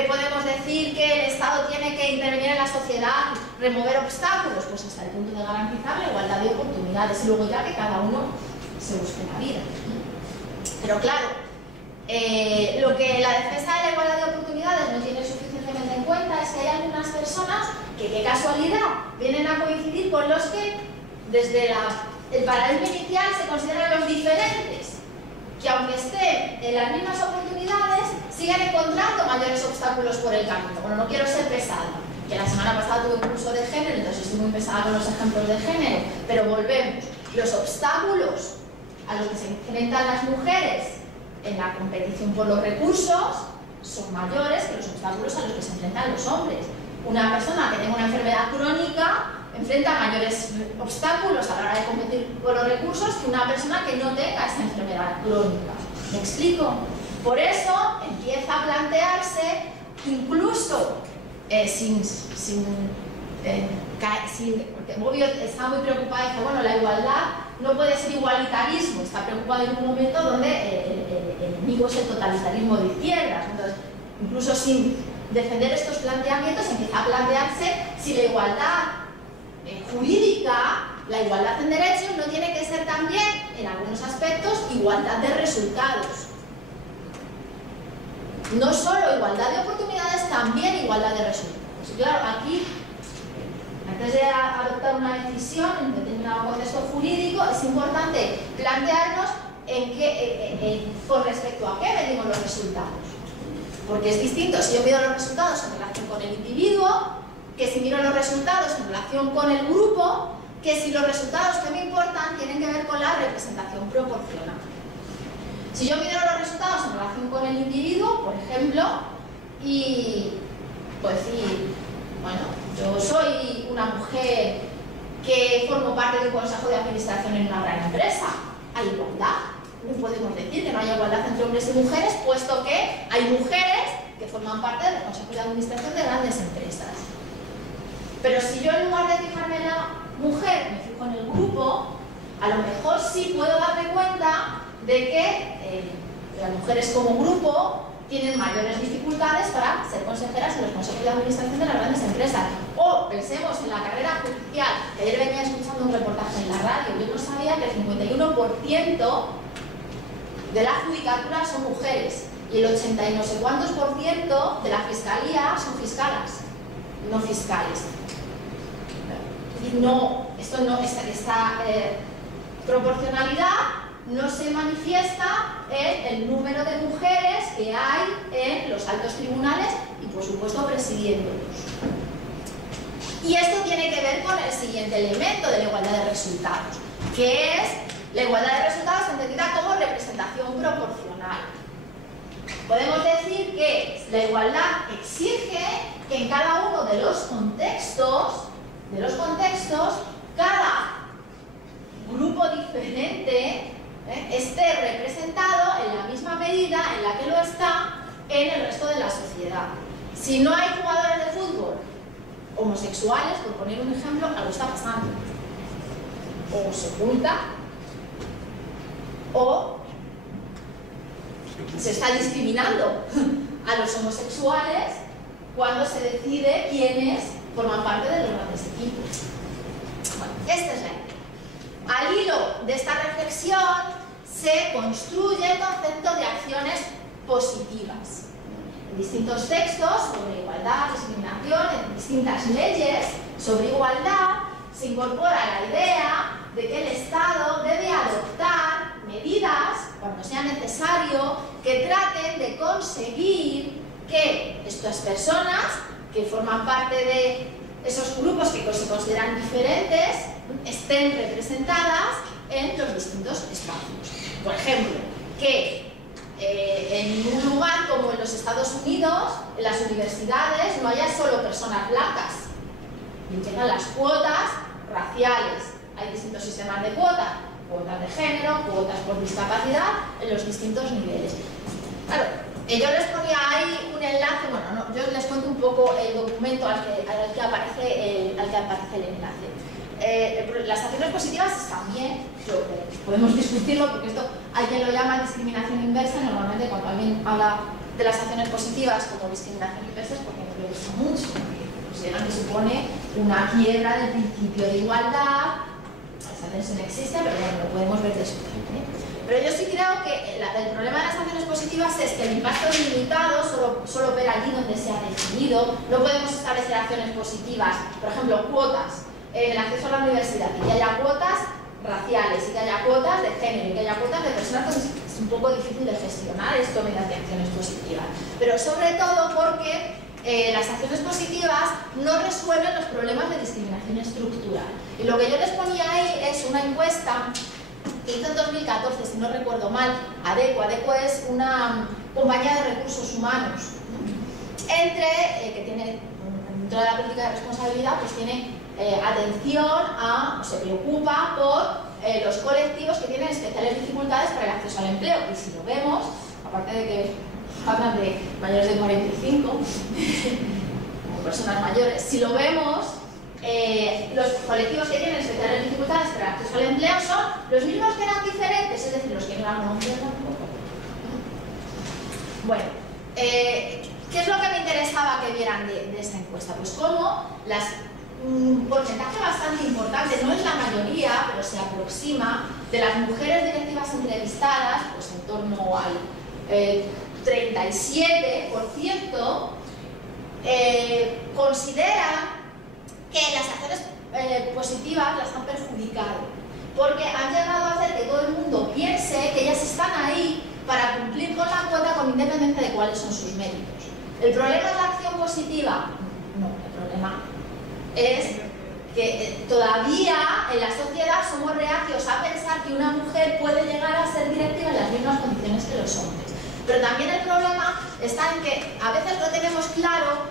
podemos decir que el Estado tiene que intervenir en la sociedad, remover obstáculos? Pues hasta el punto de garantizar la igualdad de oportunidades y luego ya que cada uno se busque la vida. Pero claro, lo que la defensa de la igualdad de oportunidades no tiene suficientemente en cuenta es que hay algunas personas que, qué casualidad, vienen a coincidir con los que desde el paradigma inicial se consideran los diferentes, que aunque estén en las mismas oportunidades, siguen encontrando mayores obstáculos por el camino. Bueno, no quiero ser pesada, que la semana pasada tuve un curso de género, entonces estoy muy pesada con los ejemplos de género, pero volvemos. Los obstáculos a los que se enfrentan las mujeres en la competición por los recursos son mayores que los obstáculos a los que se enfrentan los hombres. Una persona que tenga una enfermedad crónica enfrenta mayores obstáculos a la hora de competir por los recursos que una persona que no tenga esa enfermedad crónica. ¿Me explico? Por eso empieza a plantearse, incluso porque Bobbio está muy preocupada y dice, bueno, la igualdad no puede ser igualitarismo, está preocupado en un momento donde el enemigo es el totalitarismo de izquierdas. Entonces, incluso sin defender estos planteamientos, empieza a plantearse si la igualdad jurídica, la igualdad en derechos, no tiene que ser también, en algunos aspectos, igualdad de resultados. No solo igualdad de oportunidades, también igualdad de resultados. Y claro, aquí, antes de adoptar una decisión en determinado contexto jurídico, es importante plantearnos con respecto a qué medimos los resultados. Porque es distinto si yo mido los resultados en relación con el individuo, que si miro los resultados en relación con el grupo, que si los resultados que me importan tienen que ver con la representación proporcional. Si yo mido los resultados en relación con el individuo, por ejemplo, y pues sí, bueno, yo soy una mujer que formo parte de un consejo de administración en una gran empresa, hay igualdad. No podemos decir que no haya igualdad entre hombres y mujeres, puesto que hay mujeres que forman parte de los consejos de administración de grandes empresas. Pero si yo, en lugar de fijarme en la mujer, me fijo en el grupo, a lo mejor sí puedo darme cuenta de que las mujeres como grupo tienen mayores dificultades para ser consejeras en los consejos de administración de las grandes empresas. O pensemos en la carrera judicial, que ayer venía escuchando un reportaje en la radio, yo no sabía que el 51% de la judicatura son mujeres y el 80 y no sé cuántos % de la fiscalía son fiscalas, no fiscales. Y no, esta proporcionalidad no se manifiesta en el número de mujeres que hay en los altos tribunales y, por supuesto, presidiéndolos. Y esto tiene que ver con el siguiente elemento de la igualdad de resultados, que es la igualdad de resultados entendida como representación proporcional. Podemos decir que la igualdad exige que en cada uno de los contextos, cada grupo diferente esté representado en la misma medida en la que lo está en el resto de la sociedad. Si no hay jugadores de fútbol homosexuales, por poner un ejemplo, algo está pasando. O se oculta, o se está discriminando a los homosexuales cuando se decide quiénes forman parte de los grandes equipos. Bueno, esta es la idea. Al hilo de esta reflexión se construye el concepto de acciones positivas. En distintos textos sobre igualdad, discriminación, en distintas leyes sobre igualdad, se incorpora la idea de que el Estado debe adoptar medidas, cuando sea necesario, que traten de conseguir que estas personas que forman parte de esos grupos que se consideran diferentes estén representadas en los distintos espacios. Por ejemplo, que en un lugar como en los Estados Unidos, en las universidades, no haya solo personas blancas, y tengan las cuotas raciales. Hay distintos sistemas de cuotas de género, cuotas por discapacidad, en los distintos niveles. Claro, yo les ponía ahí un enlace, bueno, no, yo les cuento un poco el documento al que aparece el enlace. Las acciones positivas están bien, podemos discutirlo porque esto hay quien lo llama discriminación inversa. Normalmente cuando alguien habla de las acciones positivas como discriminación inversa es porque no le gusta mucho, porque consideran que supone una quiebra del principio de igualdad. Esa tensión existe, pero bueno, lo podemos ver después, ¿eh? Pero yo sí creo que el problema de las acciones positivas es que el impacto es limitado, solo opera allí donde se ha definido. No podemos establecer acciones positivas, por ejemplo, cuotas en el acceso a la universidad, y que haya cuotas raciales, y que haya cuotas de género, y que haya cuotas de personas, pues es un poco difícil de gestionar esto mediante acciones positivas. Pero sobre todo porque las acciones positivas no resuelven los problemas de discriminación estructural. Y lo que yo les ponía ahí es una encuesta que hizo en 2014, si no recuerdo mal, ADECO. ADECO es una compañía de recursos humanos, que tiene, dentro de la política de responsabilidad, pues tiene atención a, o se preocupa por los colectivos que tienen especiales dificultades para el acceso al empleo. Y si lo vemos, aparte de que hablan de mayores de 45, como personas mayores, si lo vemos, los colectivos que tienen especiales dificultades para el acceso al empleo son los mismos que eran diferentes, es decir, los que no eran hombres tampoco. Bueno, ¿qué es lo que me interesaba que vieran de esta encuesta? Pues cómo un porcentaje bastante importante, no es la mayoría, pero se aproxima, de las mujeres directivas entrevistadas, pues en torno al 37%, considera que las acciones positivas las han perjudicado, porque han llegado a hacer que todo el mundo piense que ellas están ahí para cumplir con la cuota con independencia de cuáles son sus méritos. ¿El problema es la acción positiva? No, el problema es que todavía en la sociedad somos reacios a pensar que una mujer puede llegar a ser directiva en las mismas condiciones que los hombres. Pero también el problema está en que a veces no tenemos claro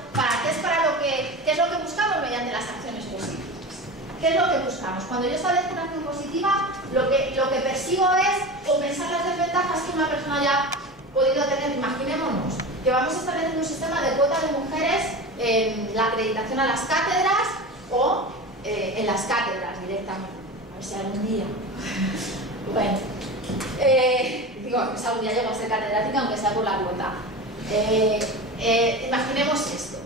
qué es lo que buscamos mediante las acciones positivas. ¿Qué es lo que buscamos? Cuando yo establezco una acción positiva, lo que persigo es compensar las desventajas que una persona haya podido tener. Imaginémonos que vamos a establecer un sistema de cuota de mujeres en la acreditación a las cátedras o en las cátedras directamente. A ver si algún día. Bueno. Digo, pues algún día llego a ser catedrática, aunque sea por la cuota. Imaginemos esto.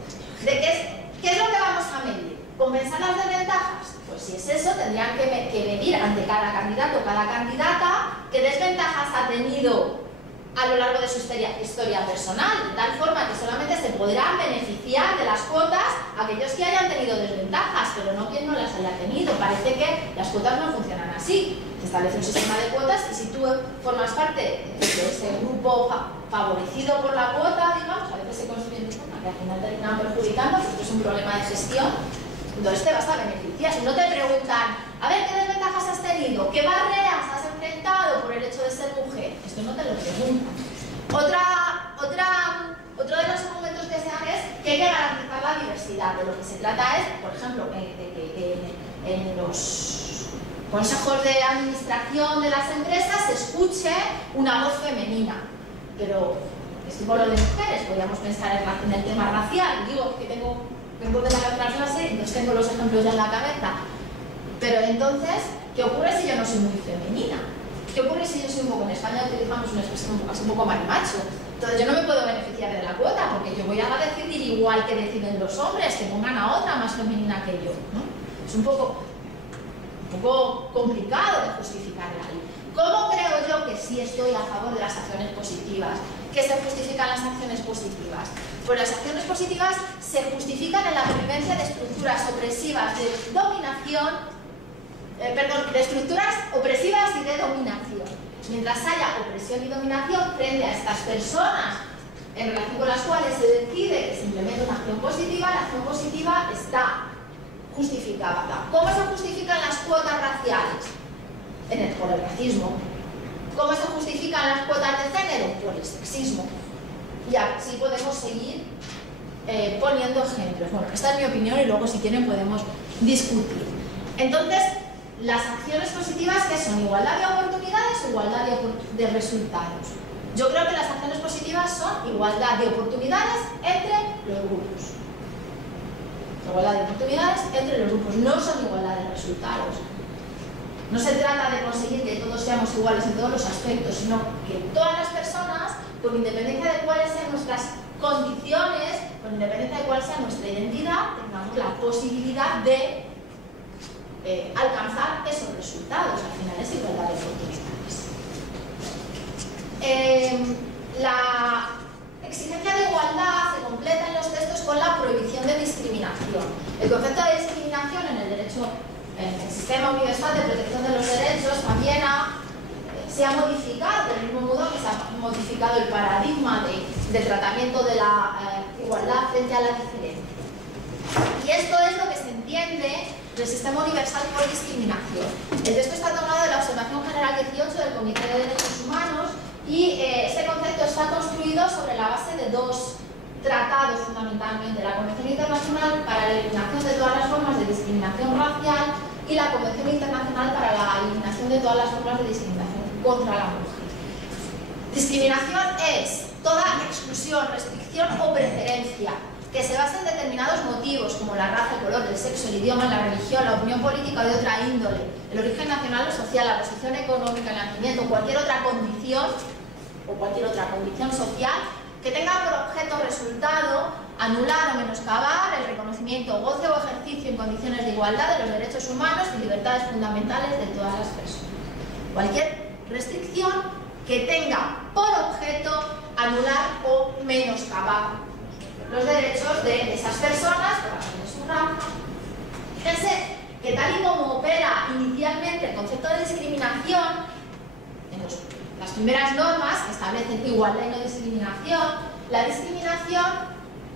¿Qué es lo que vamos a medir? ¿Compensar las desventajas? Pues si es eso, tendrían que medir ante cada candidato o cada candidata qué desventajas ha tenido a lo largo de su historia personal, de tal forma que solamente se podrán beneficiar de las cuotas aquellos que hayan tenido desventajas, pero no quien no las haya tenido. Parece que las cuotas no funcionan así. Se establece un sistema de cuotas y si tú formas parte de ese grupo favorecido por la cuota, digamos, a veces se construyen de forma que al final terminan perjudicando, porque es un problema de gestión, entonces te vas a beneficiar. Si no te preguntan, a ver, ¿qué desventajas has tenido? ¿Qué barreras has enfrentado por el hecho de ser mujer? Esto no te lo preguntan. Otro de los argumentos que se dan es que hay que garantizar la diversidad. De lo que se trata es, por ejemplo, de que en los consejos de administración de las empresas se escuche una voz femenina. Pero es tipo lo de mujeres, podríamos pensar en el tema racial. Digo que tengo vengo de la otra clase, entonces tengo los ejemplos ya en la cabeza. Pero entonces, ¿qué ocurre si yo no soy muy femenina? ¿Qué ocurre si yo soy un poco, en España utilizamos una expresión un poco marimacho? Entonces yo no me puedo beneficiar de la cuota, porque yo voy a decidir igual que deciden los hombres, que pongan a otra más femenina que yo, ¿no? Es un poco complicado de justificar la ley. ¿Cómo creo yo que sí estoy a favor de las acciones positivas? ¿Qué se justifican las acciones positivas? Pues las acciones positivas se justifican en la pervivencia de estructuras opresivas de dominación, de estructuras opresivas y de dominación. Mientras haya opresión y dominación frente a estas personas en relación con las cuales se decide que se implemente una acción positiva, la acción positiva está justificada. ¿Cómo se justifican las cuotas raciales? Por el racismo. ¿Cómo se justifican las cuotas de género? Por el sexismo. Y así podemos seguir poniendo ejemplos. Bueno, esta es mi opinión y luego si quieren podemos discutir. Entonces, las acciones positivas, ¿qué son? ¿Igualdad de oportunidades o igualdad de resultados? Yo creo que las acciones positivas son igualdad de oportunidades entre los grupos. Igualdad de oportunidades entre los grupos, no son igualdad de resultados. No se trata de conseguir que todos seamos iguales en todos los aspectos, sino que todas las personas, con independencia de cuáles sean nuestras condiciones, con independencia de cuál sea nuestra identidad, tengamos la posibilidad de alcanzar esos resultados. Al final es igualdad de oportunidades. La exigencia de igualdad se completa en los textos con la prohibición de discriminación. El concepto de discriminación en el derecho, en el sistema universal de protección de los derechos también se ha modificado, del mismo modo que se ha modificado el paradigma de tratamiento de la igualdad frente a la diferencia. Y esto es lo que se entiende del sistema universal por discriminación. El texto está tomado de la Observación General 18 del Comité de Derechos Humanos y este concepto está construido sobre la base de dos tratados fundamentalmente: la Convención Internacional para la Eliminación de todas las formas de discriminación racial y la Convención Internacional para la Eliminación de todas las formas de discriminación contra la mujer. Discriminación es toda exclusión, restricción o preferencia que se basa en determinados motivos como la raza, el color, el sexo, el idioma, la religión, la opinión política o de otra índole, el origen nacional o social, la posición económica, el nacimiento, cualquier otra condición social que tenga por objeto o resultado anular o menoscabar el reconocimiento, goce o ejercicio en condiciones de igualdad de los derechos humanos y libertades fundamentales de todas las personas. Cualquier restricción que tenga por objeto anular o menoscabar los derechos de esas personas por razón de su raza. Fíjense que tal y como opera inicialmente el concepto de discriminación, en las primeras normas que establecen igualdad y no discriminación, la discriminación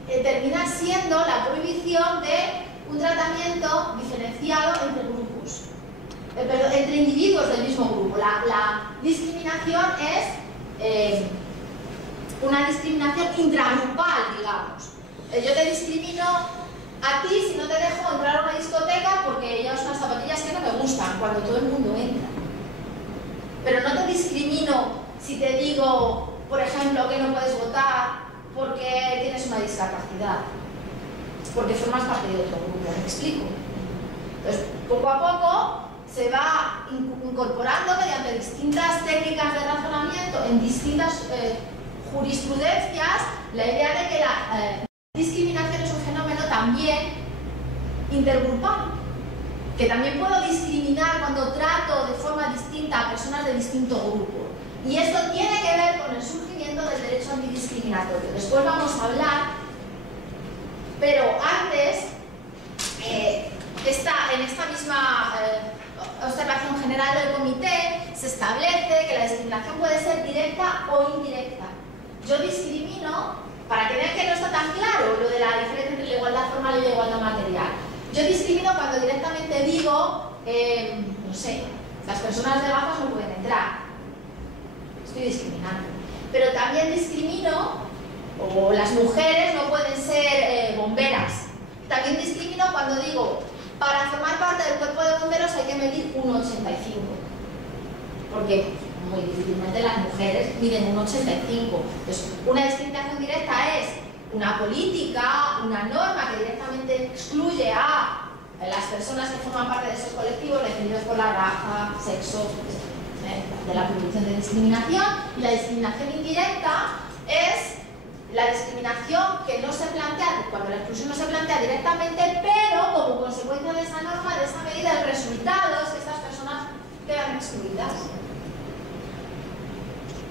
termina siendo la prohibición de un tratamiento diferenciado entre grupos, entre individuos del mismo grupo. La discriminación es una discriminación intragrupal, digamos. Yo te discrimino a ti si no te dejo entrar a una discoteca porque llevas unas zapatillas que no me gustan, cuando todo el mundo entra. Pero no te discrimino si te digo, por ejemplo, que no puedes votar porque tienes una discapacidad, porque formas parte de otro grupo. ¿Me explico? Entonces, poco a poco se va incorporando mediante distintas técnicas de razonamiento en distintas jurisprudencias la idea de que la discriminación es un fenómeno también intergrupal, que también puedo discriminar cuando trato de forma distinta a personas de distinto grupo. Y esto tiene que ver con el surgimiento del derecho antidiscriminatorio. Después vamos a hablar, pero antes, en esta misma observación general del comité se establece que la discriminación puede ser directa o indirecta. Yo discrimino, para que vean que no está tan claro lo de la diferencia entre la igualdad formal y la igualdad material. Yo discrimino cuando directamente digo, no sé, las personas de gafas no pueden entrar. Estoy discriminando. Pero también discrimino, o las mujeres no pueden ser bomberas. También discrimino cuando digo, para formar parte del cuerpo de bomberos hay que medir 1,85. Porque muy difícilmente las mujeres miden 1,85. Entonces, una discriminación directa es una política, una norma que directamente excluye a las personas que forman parte de esos colectivos definidos por la raza, sexo, de la prohibición de discriminación. Y la discriminación indirecta es la discriminación que no se plantea, cuando la exclusión no se plantea directamente, pero como consecuencia de esa norma, de esa medida, el resultado es que estas personas quedan excluidas.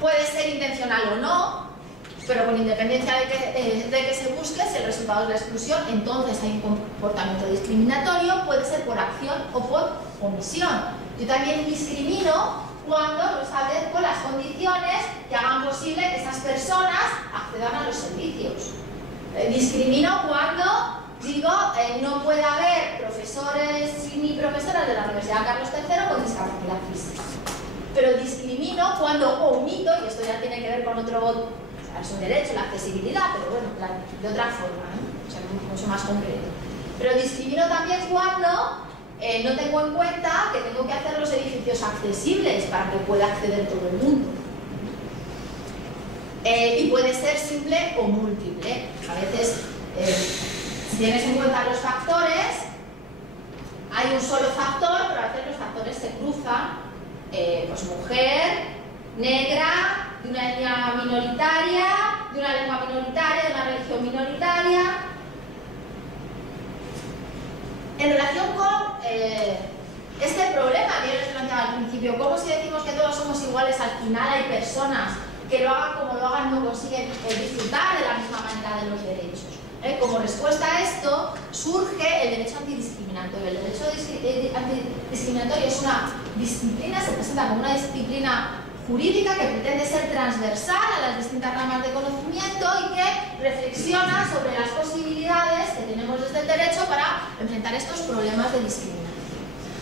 Puede ser intencional o no, pero con independencia de que se busque, si el resultado es la exclusión, entonces hay un comportamiento discriminatorio, puede ser por acción o por omisión. Yo también discrimino cuando no establezco las condiciones que hagan posible que esas personas accedan a los servicios. Discrimino cuando digo no puede haber profesores ni profesoras de la Universidad Carlos III con discapacidad física. Pero discrimino cuando omito, y esto ya tiene que ver con otro, o sea, es un derecho, la accesibilidad, pero bueno, de otra forma, o sea, mucho más concreto. Pero discrimino también cuando no tengo en cuenta que tengo que hacer los edificios accesibles para que pueda acceder todo el mundo. Y puede ser simple o múltiple. A veces, si tienes en cuenta los factores, hay un solo factor, pero a veces los factores se cruzan. Pues mujer, negra, de una etnia minoritaria, de una lengua minoritaria, de una religión minoritaria. En relación con este problema que yo les planteaba al principio, como si decimos que todos somos iguales, al final hay personas que lo hagan como lo hagan, no consiguen disfrutar de la misma manera de los derechos. Como respuesta a esto surge el derecho antidiscriminatorio. El derecho antidiscriminatorio es una disciplina, se presenta como una disciplina jurídica que pretende ser transversal a las distintas ramas de conocimiento y que reflexiona sobre las posibilidades que tenemos desde el derecho para enfrentar estos problemas de discriminación.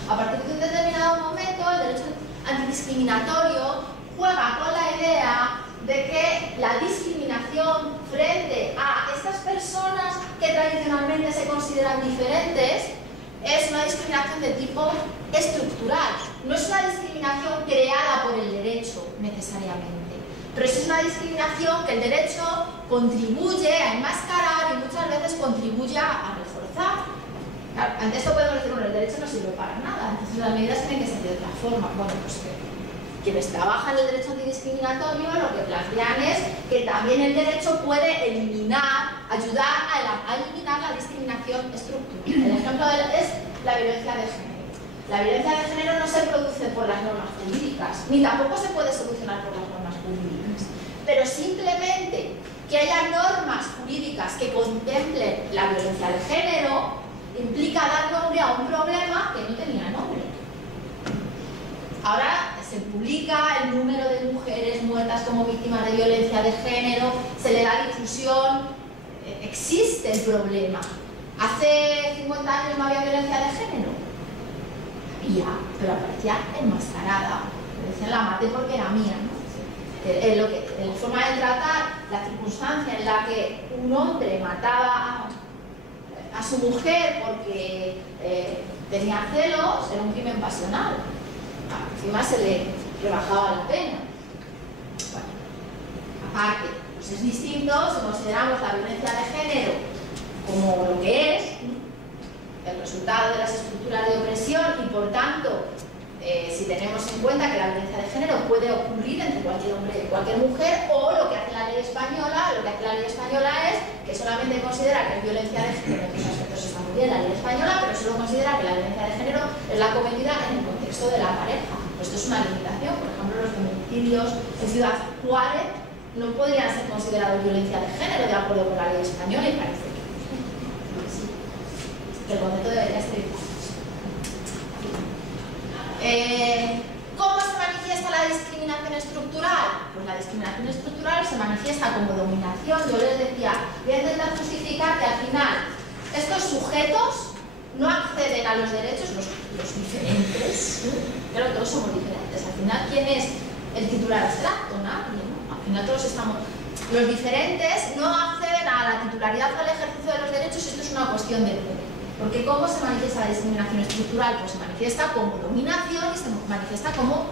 A partir de un determinado momento, el derecho antidiscriminatorio juega con la idea de que la discriminación frente a estas personas que tradicionalmente se consideran diferentes es una discriminación de tipo estructural. No es una discriminación creada por el derecho necesariamente, pero es una discriminación que el derecho contribuye a enmascarar y muchas veces contribuye a reforzar. Claro, ante esto podemos decir, bueno, el derecho no sirve para nada, entonces las medidas tienen que ser de otra forma. Bueno, pues quienes trabajan el derecho antidiscriminatorio lo que plantean es que también el derecho puede eliminar, ayudar a eliminar la discriminación estructural. El ejemplo es la violencia de género. La violencia de género no se produce por las normas jurídicas, ni tampoco se puede solucionar por las normas jurídicas, pero simplemente que haya normas jurídicas que contemplen la violencia de género implica dar nombre a un problema que no tenía nombre. Ahora se publica el número de mujeres muertas como víctimas de violencia de género, se le da difusión, existe el problema. ¿Hace 50 años no había violencia de género? Había, pero aparecía enmascarada. Me decían la maté porque era mía, ¿no? La forma de tratar la circunstancia en la que un hombre mataba a su mujer porque tenía celos era un crimen pasional. Encima se le rebajaba la pena. Bueno, aparte, pues es distinto si consideramos la violencia de género como lo que es, el resultado de las estructuras de opresión y por tanto, si tenemos en cuenta que la violencia de género puede ocurrir entre cualquier hombre y cualquier mujer, o lo que hace la ley española, es que solamente considera que es violencia de género, en esos aspectos está muy bien la ley española, pero solo considera que la violencia de género es la cometida en el contexto de la pareja. Pues esto es una limitación. Por ejemplo, los feminicidios en Ciudad Juárez no podrían ser considerados violencia de género de acuerdo con la ley española y parece que sí. Que el concepto debería ser igual. ¿Cómo se manifiesta la discriminación estructural? Pues la discriminación estructural se manifiesta como dominación. Yo les decía, voy a intentar justificar que al final estos sujetos no acceden a los derechos, los diferentes, pero todos somos diferentes. Al final, ¿quién es el titular abstracto? Nadie, ¿no? Al final todos estamos... Los diferentes no acceden a la titularidad o al ejercicio de los derechos, esto es una cuestión de poder. Porque ¿cómo se manifiesta la discriminación estructural? Pues se manifiesta como dominación y se manifiesta como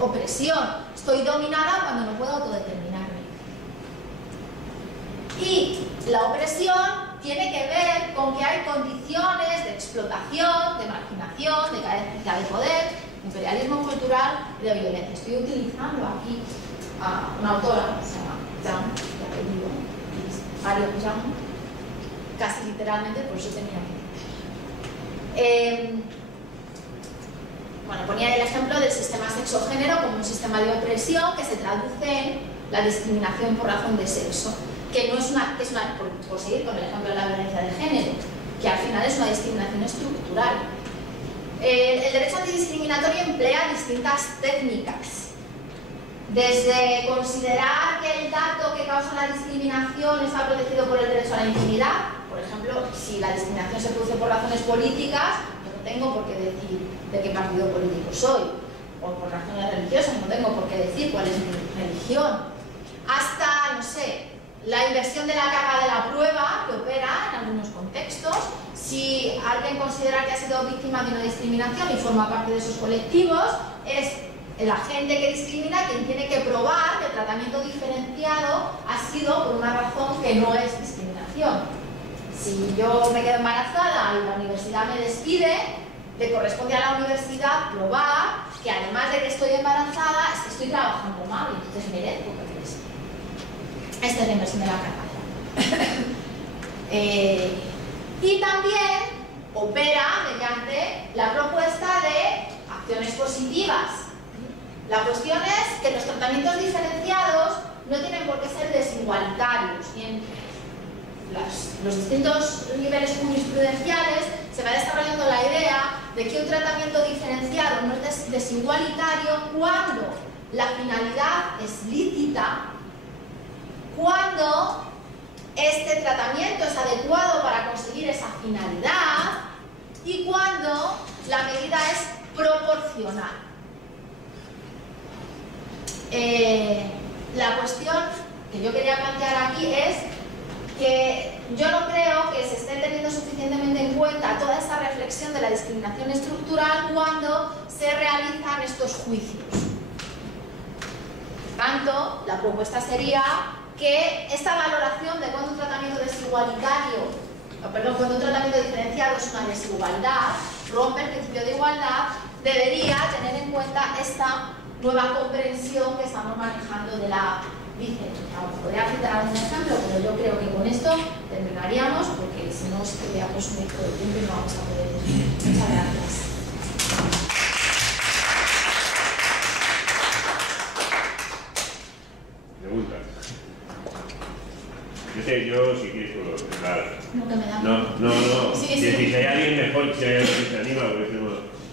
opresión. Estoy dominada cuando no puedo autodeterminarme. Y La opresión tiene que ver con que hay condiciones de explotación, de marginación, de carencia de poder, de imperialismo cultural y de violencia. Estoy utilizando aquí a una autora que se llama Young, de apellido, Mario Young, casi literalmente, por eso tenía que... Bueno, ponía el ejemplo del sistema sexo-género como un sistema de opresión que se traduce en la discriminación por razón de sexo, que no es por seguir con el ejemplo de la violencia de género, que al final es una discriminación estructural. El derecho antidiscriminatorio emplea distintas técnicas, desde considerar que el dato que causa la discriminación está protegido por el derecho a la intimidad. Por ejemplo, si la discriminación se produce por razones políticas, yo no tengo por qué decir de qué partido político soy, o por razones religiosas, no tengo por qué decir cuál es mi religión. Hasta, no sé, la inversión de la carga de la prueba, que opera en algunos contextos. Si alguien considera que ha sido víctima de una discriminación y forma parte de esos colectivos, es el agente que discrimina quien tiene que probar que el tratamiento diferenciado ha sido por una razón que no es discriminación. Si yo me quedo embarazada y la universidad me despide, le corresponde a la universidad probar que además de que estoy embarazada, es que estoy trabajando mal y entonces merezco que me despida. Esta es la inversión de la carga. Y también opera mediante la propuesta de acciones positivas. La cuestión es que los tratamientos diferenciados no tienen por qué ser desigualitarios. Y en los distintos niveles jurisprudenciales se va desarrollando la idea de que un tratamiento diferenciado no es desigualitario cuando la finalidad es lícita, cuando este tratamiento es adecuado para conseguir esa finalidad y cuando la medida es proporcional. La cuestión que yo quería plantear aquí es que yo no creo que se esté teniendo suficientemente en cuenta toda esa reflexión de la discriminación estructural cuando se realizan estos juicios. Por tanto, la propuesta sería que esta valoración de cuando un tratamiento cuando un tratamiento diferenciado es una desigualdad, rompe el principio de igualdad, debería tener en cuenta esta nueva comprensión que estamos manejando de la diferencia. Podría citar algún ejemplo, pero yo creo que con esto terminaríamos, porque si no es que voy a consumir todo el tiempo y no vamos a poder decir. Muchas gracias. Preguntas. Yo si quieres puedo empezar. No, que me da. No. Sí. Si hay alguien mejor, si hay alguien que se anima, porque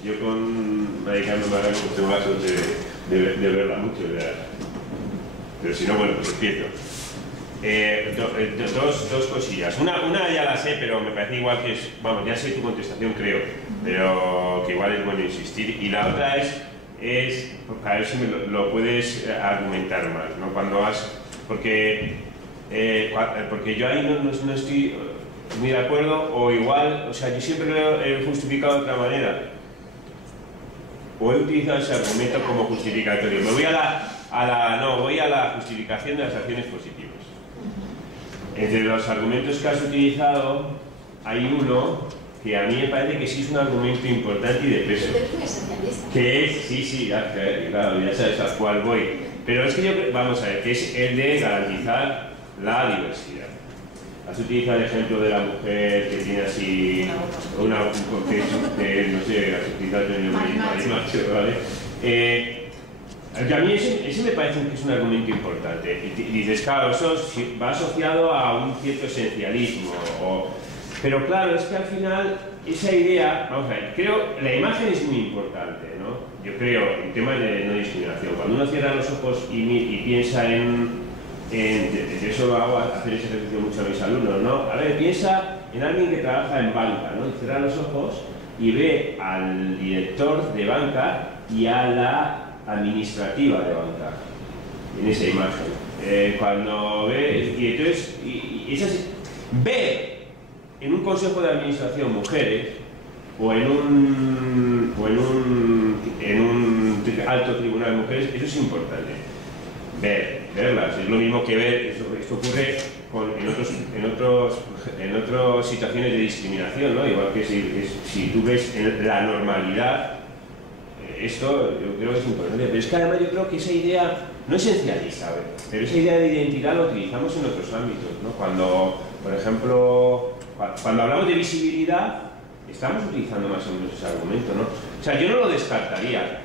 yo con Maricano Marano tengo la suerte de verla mucho, ¿verdad? Pero si no, bueno, pues empiezo. Dos cosillas. Una ya la sé, pero me parece igual que es... Vamos, ya sé tu contestación, creo, pero que igual es bueno insistir. Y la otra es a ver si me lo puedes argumentar más, ¿no? Cuando has... Porque yo ahí no estoy muy de acuerdo, o igual, o sea, yo siempre lo he justificado de otra manera. O he utilizado ese argumento como justificatorio. Me voy voy a la justificación de las acciones positivas. Entre los argumentos que has utilizado, hay uno que a mí me parece que sí es un argumento importante y de peso. Que es, sí, claro, ya sabes a cuál voy. Pero es que yo, vamos a ver, que es el de garantizar la diversidad. Has utilizado el ejemplo de la mujer que tiene así que no sé, has utilizado el marimacho, ¿vale? A mí ese me parece que es un argumento importante. Y dices, claro, eso va asociado a un cierto esencialismo. Pero claro, es que al final esa idea, vamos a ver, creo la imagen es muy importante, ¿no? Yo creo en temas de no discriminación. Cuando uno cierra los ojos y piensa de eso lo hago hacer ese ejercicio mucho a mis alumnos, ¿no? A ver, piensa en alguien que trabaja en banca, ¿no? Y cierra los ojos y ve al director de banca y a la administrativa de banca en esa imagen. Cuando ve, y entonces, ve en un consejo de administración mujeres o en un alto tribunal de mujeres, eso es importante. verlas. Es lo mismo que ver, esto ocurre en otras situaciones de discriminación, ¿no? Igual que si tú ves la normalidad, esto yo creo que es importante. Pero es que además yo creo que esa idea, no esencialista, pero esa idea de identidad la utilizamos en otros ámbitos, ¿no? Cuando, por ejemplo, cuando hablamos de visibilidad, estamos utilizando más o menos ese argumento, ¿no? O sea, yo no lo descartaría.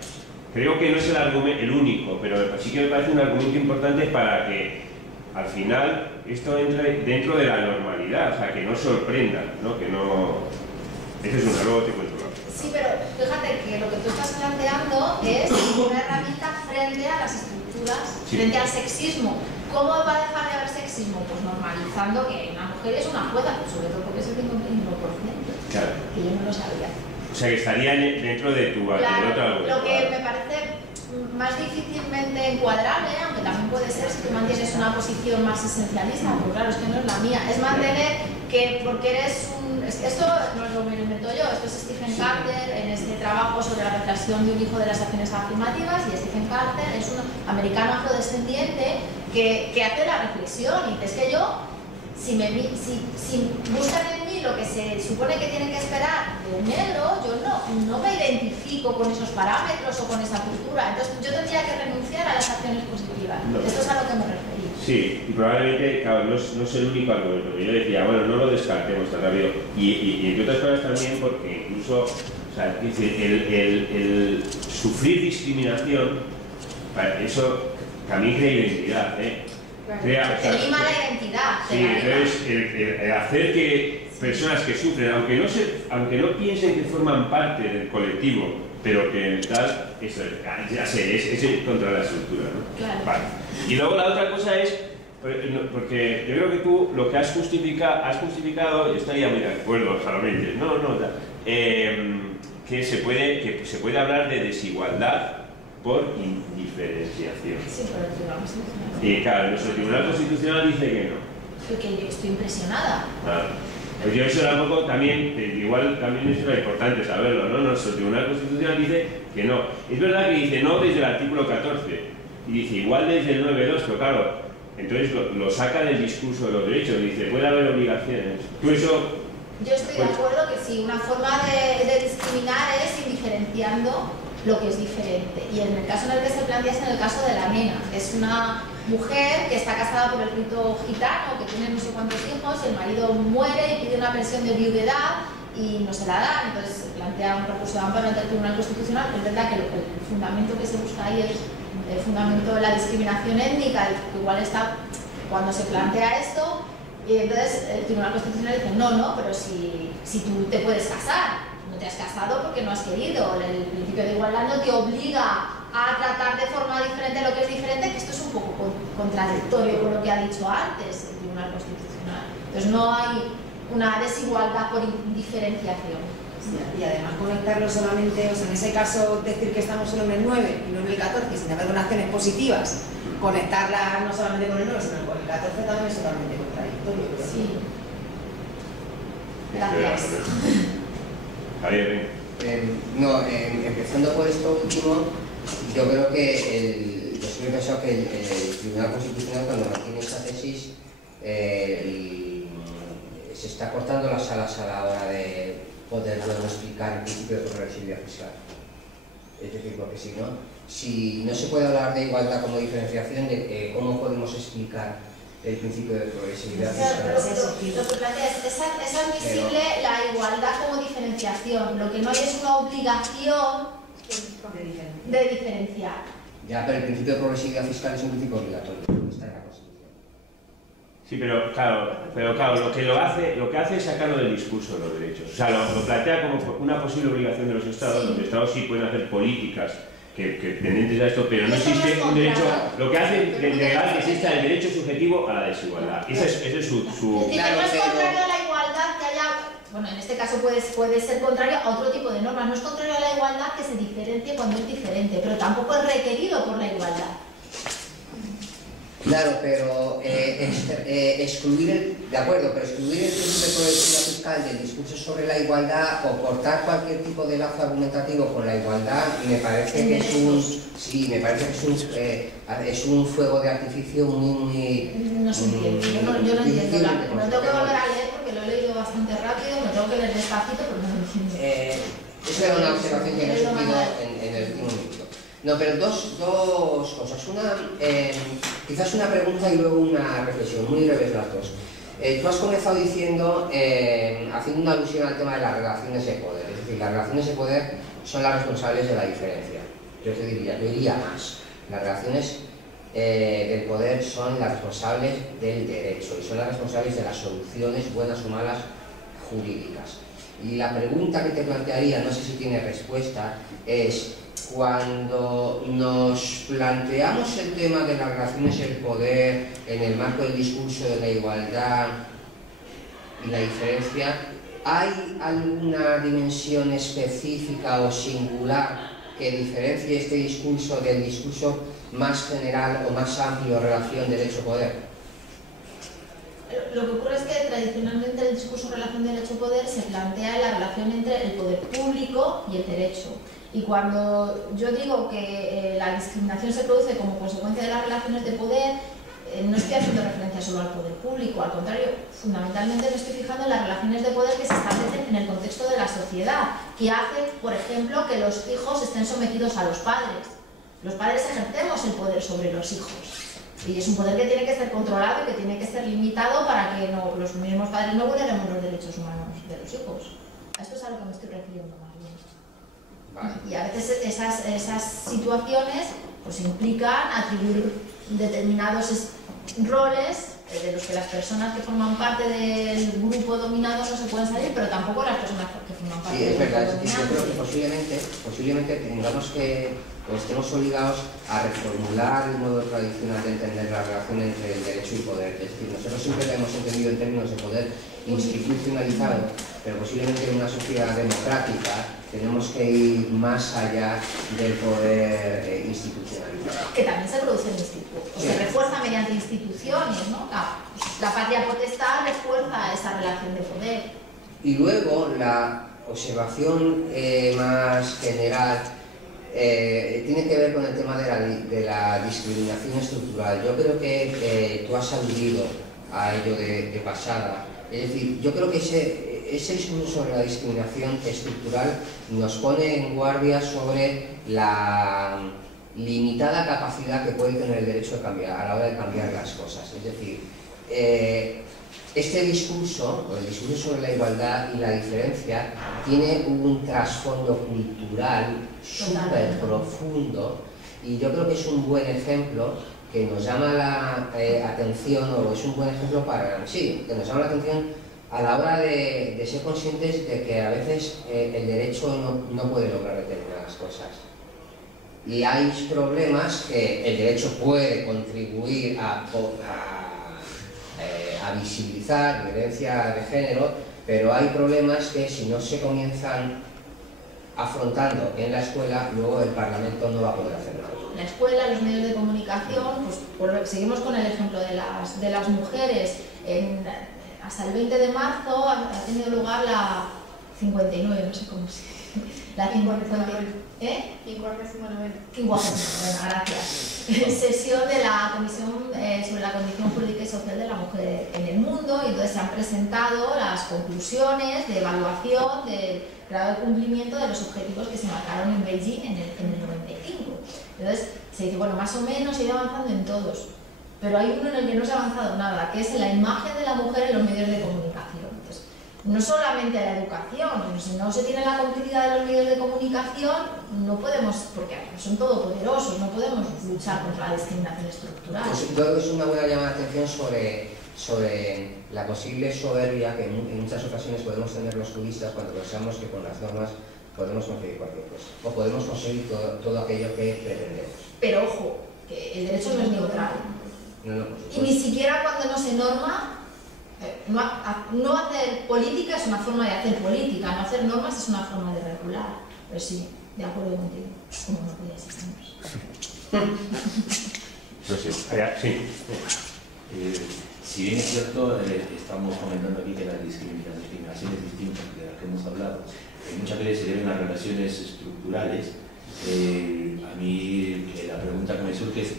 Creo que no es el único, pero sí que me parece un argumento importante para que al final esto entre dentro de la normalidad, o sea, que no sorprenda, ¿no? Que no... Ese es un luego te cuento. Sí, pero fíjate que lo que tú estás planteando es una herramienta frente a las estructuras, sí, frente al sexismo. ¿Cómo va a dejar de haber sexismo? Pues normalizando que una mujer es una jueza, pues sobre todo porque es el 51%. Claro. Que yo no lo sabía. O sea, que estaría dentro de tu claro, del otro argumento. Lo que me parece más difícilmente encuadrable, aunque también puede ser si tú mantienes una posición más esencialista, porque claro, es que no es la mía, es mantener que porque eres un... Esto no es lo que me invento yo, esto es Stephen Carter en este trabajo sobre la reflexión de un hijo de las acciones afirmativas, y Stephen Carter es un americano afrodescendiente que hace la reflexión y dice, es que yo, si buscan en mí lo que se supone que tienen que esperar de un negro, yo no me identifico con esos parámetros o con esa cultura, entonces yo tendría que renunciar a las acciones positivas. No. Esto es a lo que me referí. Sí, y probablemente, claro, no es el único argumento, pero yo decía, bueno, no lo descartemos tan rápido, y entre otras cosas también porque incluso, o sea, el sufrir discriminación, eso también crea identidad, Te lima la identidad. Sí, entonces el hacer que personas que sufren, aunque no piensen que forman parte del colectivo, pero que tal, eso ya sé, es contra la estructura, ¿no? Claro. Vale. Y luego la otra cosa es, porque yo creo que tú lo que has justificado, yo estaría muy de acuerdo, solamente, que se puede hablar de desigualdad por indiferenciación. Sí, por el Tribunal Constitucional. Y claro, nuestro Tribunal Constitucional dice que no. Porque yo estoy impresionada. Claro. Pues yo eso era poco también, igual también eso era importante saberlo, ¿no? Nuestro Tribunal Constitucional dice que no. Es verdad que dice no desde el artículo 14 y dice igual desde el 9.2, pero claro, entonces lo saca del discurso de los derechos, dice puede haber obligaciones. ¿Tú eso? Yo estoy de acuerdo que sí, una forma de discriminar es indiferenciando lo que es diferente. Y en el caso en el que se plantea es en el caso de la nena. Es una mujer que está casada por el rito gitano, que tiene no sé cuántos hijos, el marido muere y pide una pensión de viudedad y no se la dan, entonces se plantea un recurso de amparo ante el Tribunal Constitucional, pero es verdad que el fundamento que se busca ahí es el fundamento de la discriminación étnica, que igual está cuando se plantea esto, y entonces el Tribunal Constitucional dice no, pero si tú te puedes casar, no te has casado porque no has querido, el principio de igualdad no te obliga a tratar de forma diferente lo que es diferente, que esto es un poco contradictorio con lo que ha dicho antes el Tribunal Constitucional. Entonces no hay una desigualdad por diferenciación. Sí, y además conectarlo solamente, o sea, en ese caso decir que estamos solo en el 9 y no en el 14, sin haber donaciones positivas, conectarla no solamente con el 9, sino con el 14 también es totalmente contradictorio. Sí. Gracias. Javier, empezando por esto último, yo creo que yo siempre he pensado que el Tribunal Constitucional, cuando mantiene esta tesis, se está cortando las alas a la hora de poder explicar el principio de progresividad fiscal. Es decir, porque si no se puede hablar de igualdad como diferenciación, ¿cómo podemos explicar el principio de progresividad fiscal? Lo que plantea es admisible la igualdad como diferenciación, lo que no hay es una obligación de diferenciar. Ya, pero el principio de progresividad fiscal es un principio obligatorio, está en la Constitución. sí, pero claro, lo que hace es sacarlo del discurso de los derechos. O sea, lo plantea como una posible obligación de los Estados. Sí. Los Estados sí pueden hacer políticas que tendientes a esto, pero no existe un derecho. Lo que hace de legal que exista el derecho subjetivo a la desigualdad. Ese es su... Es decir, que no es contrario a la igualdad que haya... Bueno, en este caso puede ser contrario a otro tipo de normas. No es contrario a la igualdad que se diferencie cuando es diferente, pero tampoco es requerido por la igualdad. Claro, pero excluir de acuerdo, pero excluir el principio de progresividad fiscal del discurso sobre la igualdad o cortar cualquier tipo de lazo argumentativo con la igualdad me parece que es un fuego de artificio muy no se entiende. Yo no entiendo. No tengo que volver a leer porque lo he leído bastante rápido, me tengo que leer despacito, pero no lo entiendo. Esa era una observación que no he sentido en el último minuto. No, pero dos cosas. Una, quizás una pregunta y luego una reflexión, muy breves las dos. Tú has comenzado diciendo, haciendo una alusión al tema de las relaciones de poder. Es decir, las relaciones de poder son las responsables de la diferencia. Yo diría más. Las relaciones del poder son las responsables del derecho y son las responsables de las soluciones, buenas o malas, jurídicas. Y la pregunta que te plantearía, no sé si tiene respuesta, es: cuando nos planteamos el tema de las relaciones del poder en el marco del discurso de la igualdad y la diferencia, ¿hay alguna dimensión específica o singular que diferencie este discurso del discurso más general o más amplio en relación derecho-poder? Lo que ocurre es que tradicionalmente el discurso en relación derecho-poder se plantea la relación entre el poder público y el derecho. Y cuando yo digo que la discriminación se produce como consecuencia de las relaciones de poder, no estoy haciendo referencia solo al poder público, al contrario, fundamentalmente me estoy fijando en las relaciones de poder que se establecen en el contexto de la sociedad, que hace, por ejemplo, que los hijos estén sometidos a los padres. Los padres ejercemos el poder sobre los hijos. Y es un poder que tiene que ser controlado y que tiene que ser limitado para que los mismos padres no vulneremos los derechos humanos de los hijos. A esto es a lo que me estoy refiriendo más bien. Vale. Y a veces esas situaciones pues implican atribuir determinados roles de los que las personas que forman parte del grupo dominado no se pueden salir, pero tampoco las personas que forman parte del grupo dominado. Sí, es verdad. Yo creo que posiblemente tengamos que estemos obligados a reformular el modo tradicional de entender la relación entre el derecho y poder. Es decir, nosotros siempre lo hemos entendido en términos de poder institucionalizado, pero posiblemente en una sociedad democrática tenemos que ir más allá del poder institucionalizado. Que también se produce en institutos, sí. Se refuerza mediante instituciones, ¿no? La patria potestad refuerza esa relación de poder. Y luego la observación más general tiene que ver con el tema de la discriminación estructural. Yo creo que tú has aludido a ello de pasada. Es decir, yo creo que ese discurso sobre la discriminación estructural nos pone en guardia sobre la limitada capacidad que puede tener el derecho a la hora de cambiar las cosas. Es decir, este discurso, o el discurso sobre la igualdad y la diferencia, tiene un trasfondo cultural súper profundo y yo creo que es un buen ejemplo que nos llama la atención, o es un buen ejemplo que nos llama la atención a la hora de ser conscientes de que a veces el derecho no puede lograr determinadas cosas. Y hay problemas que el derecho puede contribuir a visibilizar, violencia de género, pero hay problemas que si no se comienzan afrontando en la escuela, luego el Parlamento no va a poder hacer nada. La escuela, los medios de comunicación, pues seguimos con el ejemplo de las mujeres. Hasta el 20 de marzo ha tenido lugar la 59, no sé cómo se la 59, ¿eh? 59, gracias. Sesión de la Comisión sobre la Condición Jurídica y Social de la Mujer en el Mundo, y entonces se han presentado las conclusiones de evaluación del grado de cumplimiento de los objetivos que se marcaron en Beijing en el 95. Entonces se dice, bueno, más o menos se ha ido avanzando en todos, pero hay uno en el que no se ha avanzado nada, que es en la imagen de la mujer en los medios de comunicación. Entonces, no solamente la educación, si no se tiene la complicidad de los medios de comunicación, no podemos, porque son todopoderosos, no podemos luchar contra la discriminación estructural. Pues creo que es una buena llamada de atención sobre la posible soberbia que en muchas ocasiones podemos tener los juristas cuando pensamos que con las normas podemos conseguir cualquier cosa, o podemos conseguir todo aquello que pretendemos. Pero ojo, que el derecho no es neutral. Y ni siquiera cuando no se norma, no hacer política es una forma de hacer política, no hacer normas es una forma de regular. Pero sí, de acuerdo contigo, como no podía ser. No sé, sí. Si bien es cierto, estamos comentando aquí que la discriminación es distinta de la que hemos hablado, muchas veces se deben a relaciones estructurales. A mí la pregunta que me surge es,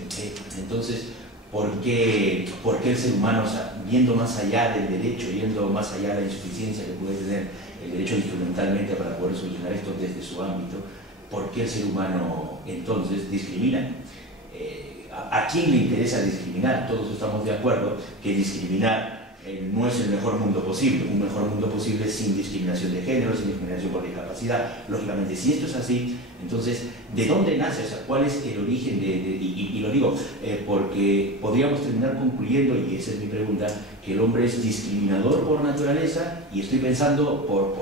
entonces, ¿por qué el ser humano, o sea, viendo más allá del derecho, viendo más allá de la insuficiencia que puede tener el derecho instrumentalmente para poder solucionar esto desde su ámbito, ¿por qué el ser humano entonces discrimina? ¿A quién le interesa discriminar? Todos estamos de acuerdo que discriminar no es el mejor mundo posible. Un mejor mundo posible sin discriminación de género, sin discriminación por discapacidad. Lógicamente, si esto es así, entonces, ¿de dónde nace? O sea, ¿cuál es el origen y lo digo porque podríamos terminar concluyendo, y esa es mi pregunta, que el hombre es discriminador por naturaleza, y estoy pensando, por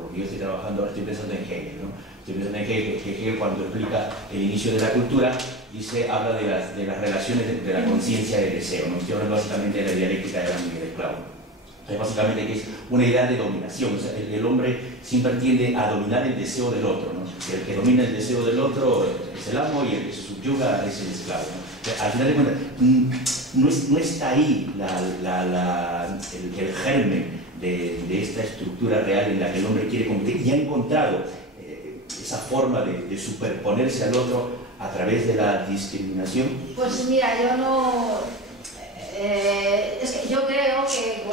lo que yo estoy trabajando ahora, estoy pensando en Hegel, ¿no? Estoy pensando en Hegel, que Hegel, cuando explica el inicio de la cultura, habla de las relaciones de la conciencia y del deseo, ¿no? Estoy hablando básicamente de la dialéctica de Amo y del esclavo. Básicamente que es una idea de dominación, o sea, el hombre siempre tiende a dominar el deseo del otro, ¿no? El que domina el deseo del otro es el amo y el que se subyuga es el esclavo, ¿no? Al final de cuentas, no está ahí el germen de esta estructura real en la que el hombre quiere competir y ha encontrado esa forma de superponerse al otro a través de la discriminación. Pues mira, yo no... es que yo creo que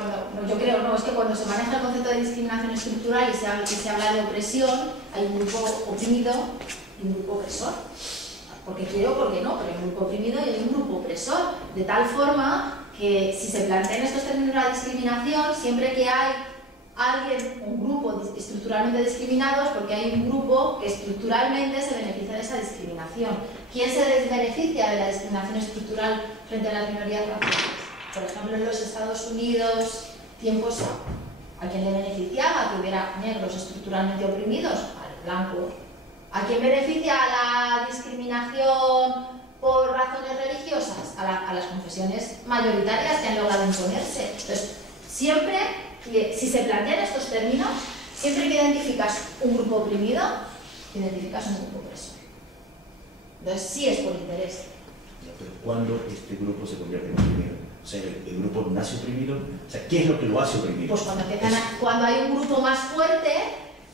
es que cuando se maneja el concepto de discriminación estructural y se habla de opresión, hay un grupo oprimido y un grupo opresor. Porque quiero, porque no, pero hay un grupo oprimido y hay un grupo opresor. De tal forma que si se plantean estos términos de la discriminación, siempre que hay alguien, un grupo estructuralmente discriminados, porque hay un grupo que estructuralmente se beneficia de esa discriminación. ¿Quién se desbeneficia de la discriminación estructural frente a las minorías raciales? Por ejemplo, en los Estados Unidos, tiempos ¿a quién le beneficiaba que hubiera negros estructuralmente oprimidos? A los blancos. ¿A quién beneficia la discriminación por razones religiosas? A las confesiones mayoritarias que han logrado imponerse. Entonces, siempre, si se plantean estos términos, siempre que identificas un grupo oprimido, identificas un grupo opresor. Entonces, sí es por interés. Pero ¿cuándo este grupo se convierte en oprimido? O sea, ¿el grupo nace oprimido? O sea, ¿qué es lo que lo hace oprimido? Pues cuando hay un grupo más fuerte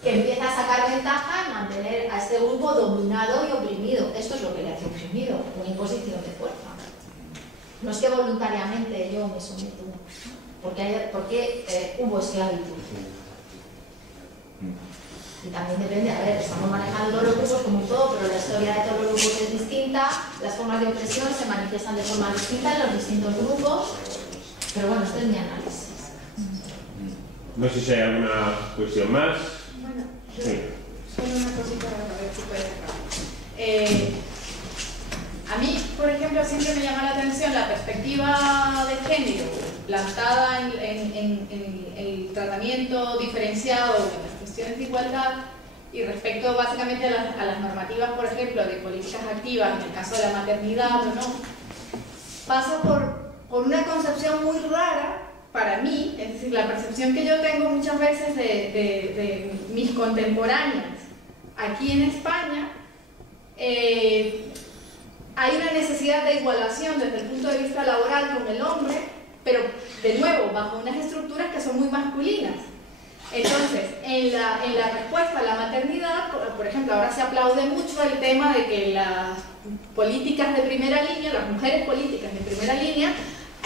que empieza a sacar ventaja en mantener a este grupo dominado y oprimido. Esto es lo que le hace oprimido, una imposición de fuerza. No es que voluntariamente yo me someto, porque hubo esclavitud. Y también depende, a ver, estamos manejando todos los grupos como todo, pero la historia de todos los grupos es distinta, las formas de opresión se manifiestan de forma distinta en los distintos grupos, pero bueno, este es mi análisis. No sé si hay alguna cuestión más. Bueno, yo Sí. solo una cosita a ver si puedes sacar. A mí, por ejemplo, siempre me llama la atención la perspectiva de género plantada en el tratamiento diferenciado de las cuestiones de igualdad y respecto básicamente a las normativas, por ejemplo, de políticas activas, en el caso de la maternidad o no, pasa por una concepción muy rara para mí, es decir, la percepción que yo tengo muchas veces de mis contemporáneas aquí en España. Hay una necesidad de igualación desde el punto de vista laboral con el hombre, pero de nuevo, bajo unas estructuras que son muy masculinas. Entonces, en la respuesta a la maternidad, por ejemplo, ahora se aplaude mucho el tema de que las políticas de primera línea, las mujeres políticas de primera línea,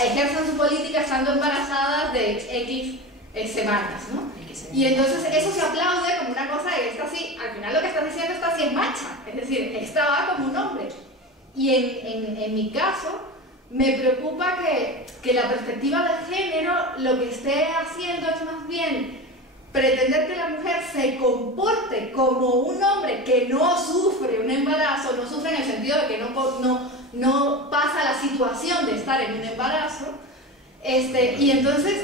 ejerzan su política estando embarazadas de X semanas, ¿no? Y entonces eso se aplaude como una cosa de esta sí, al final lo que estás diciendo, esta sí es macha, es decir, esta va como un hombre. Y en mi caso, me preocupa que la perspectiva de género lo que esté haciendo es más bien pretender que la mujer se comporte como un hombre que no sufre un embarazo, no sufre en el sentido de que no pasa la situación de estar en un embarazo, y entonces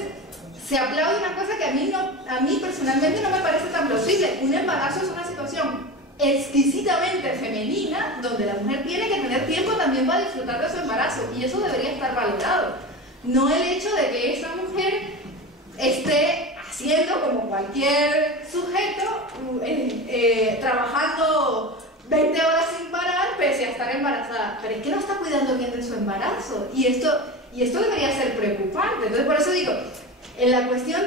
se aplaude una cosa que a mí personalmente no me parece tan plausible. Un embarazo es una situación exquisitamente femenina, donde la mujer tiene que tener tiempo también para disfrutar de su embarazo, y eso debería estar valorado. No el hecho de que esa mujer esté haciendo como cualquier sujeto, trabajando 20 horas sin parar pese a estar embarazada. Pero es que no está cuidando bien de su embarazo. Y esto debería ser preocupante. Entonces, por eso digo, en la cuestión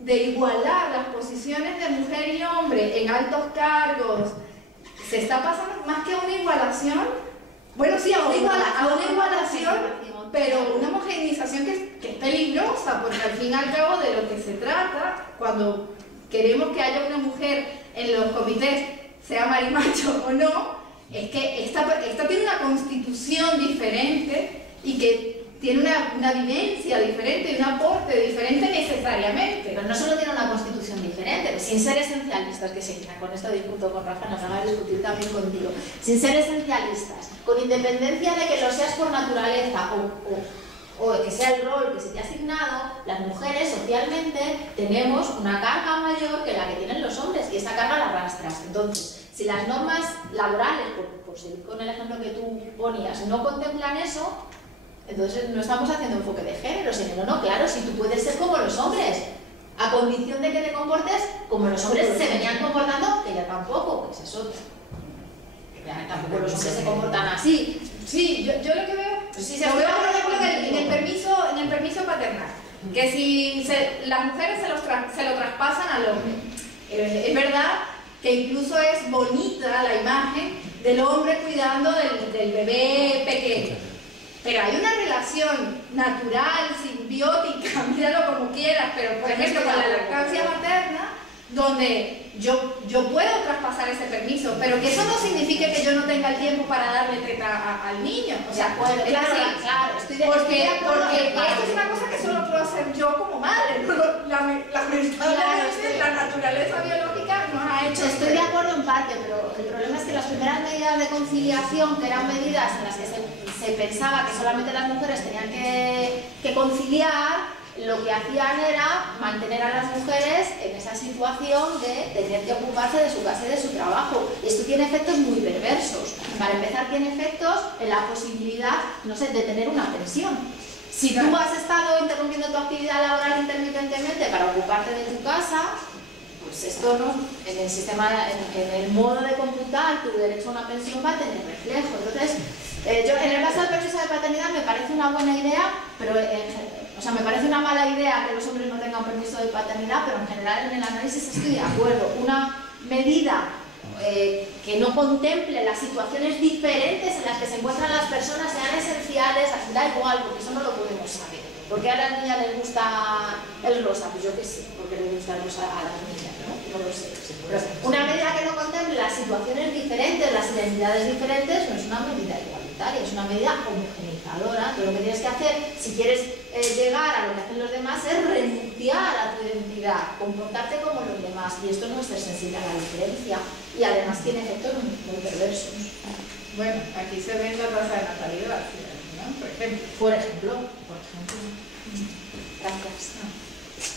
de igualar las posiciones de mujer y hombre en altos cargos, se está pasando más que a una igualación, bueno, sí, a una igualación, pero una homogeneización que es peligrosa, porque al fin y al cabo de lo que se trata, cuando queremos que haya una mujer en los comités, sea marimacho o no, es que esta tiene una constitución diferente y que tiene una vivencia diferente y un aporte diferente necesariamente. Pero no solo tiene una constitución diferente, sin ser esencialistas, que sí, con esto discuto con Rafa, nos van a discutir también contigo, sin ser esencialistas, con independencia de que lo seas por naturaleza o que sea el rol que se te ha asignado, las mujeres socialmente tenemos una carga mayor que la que tienen los hombres y esa carga la arrastras. Entonces, si las normas laborales, por seguir con el ejemplo que tú ponías, no contemplan eso, entonces no estamos haciendo enfoque de género, sino no, claro, si tú puedes ser como los hombres, a condición de que te comportes como los hombres se venían comportando, que ya tampoco, que esa es otra. Tampoco los hombres se comportan así. Sí, yo lo que veo, lo veo por ejemplo en el permiso paternal, que si las mujeres se lo traspasan al hombre. Es verdad que incluso es bonita la imagen del hombre cuidando del bebé pequeño, pero hay una relación natural, simbiótica, míralo como quieras, pero por ejemplo con la lactancia materna, donde yo puedo traspasar ese permiso, pero que eso no signifique que yo no tenga el tiempo para darle teta al niño. O sea, claro, estoy de acuerdo, porque esto es una cosa que solo puedo hacer yo como madre. Lamentablemente la naturaleza biológica nos ha hecho... Estoy de acuerdo en parte, pero el problema es que las primeras medidas de conciliación, que eran medidas en las que se pensaba que solamente las mujeres tenían que conciliar, lo que hacían era mantener a las mujeres en esa situación de tener que ocuparse de su casa y de su trabajo. Y esto tiene efectos muy perversos. Para empezar, tiene efectos en la posibilidad, no sé, de tener una pensión. Si tú has estado interrumpiendo tu actividad laboral intermitentemente para ocuparte de tu casa, pues esto no, en el sistema, en el modo de computar tu derecho a una pensión va a tener reflejo. Entonces, yo en el caso del permiso de paternidad me parece una buena idea, pero o sea, me parece una mala idea que los hombres no tengan permiso de paternidad, pero en general en el análisis estoy de acuerdo. Una medida que no contemple las situaciones diferentes en las que se encuentran las personas, sean esenciales, da igual, porque eso no lo podemos saber. ¿Por qué a las niñas les gusta el rosa? Pues yo qué sé, porque les gusta el rosa a las niñas, ¿no? No lo sé. Pero una medida que no contemple las situaciones diferentes, las identidades diferentes, no es una medida igualitaria, es una medida homogeneizadora. Tú lo que tienes que hacer, si quieres llegar a lo que hacen los demás, es renunciar a tu identidad, comportarte como los demás. Y esto no es ser sensible a la diferencia y además tiene efectos muy perversos. Bueno, aquí se ve la tasa de natalidad, ¿no? Por ejemplo. Gracias.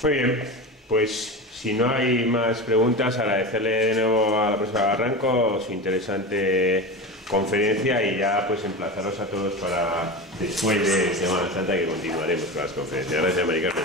Muy bien, pues si no hay más preguntas, agradecerle de nuevo a la profesora Barranco su interesante conferencia y ya pues emplazaros a todos para después de Semana Santa que continuaremos con las conferencias. Gracias, Mari Carmen.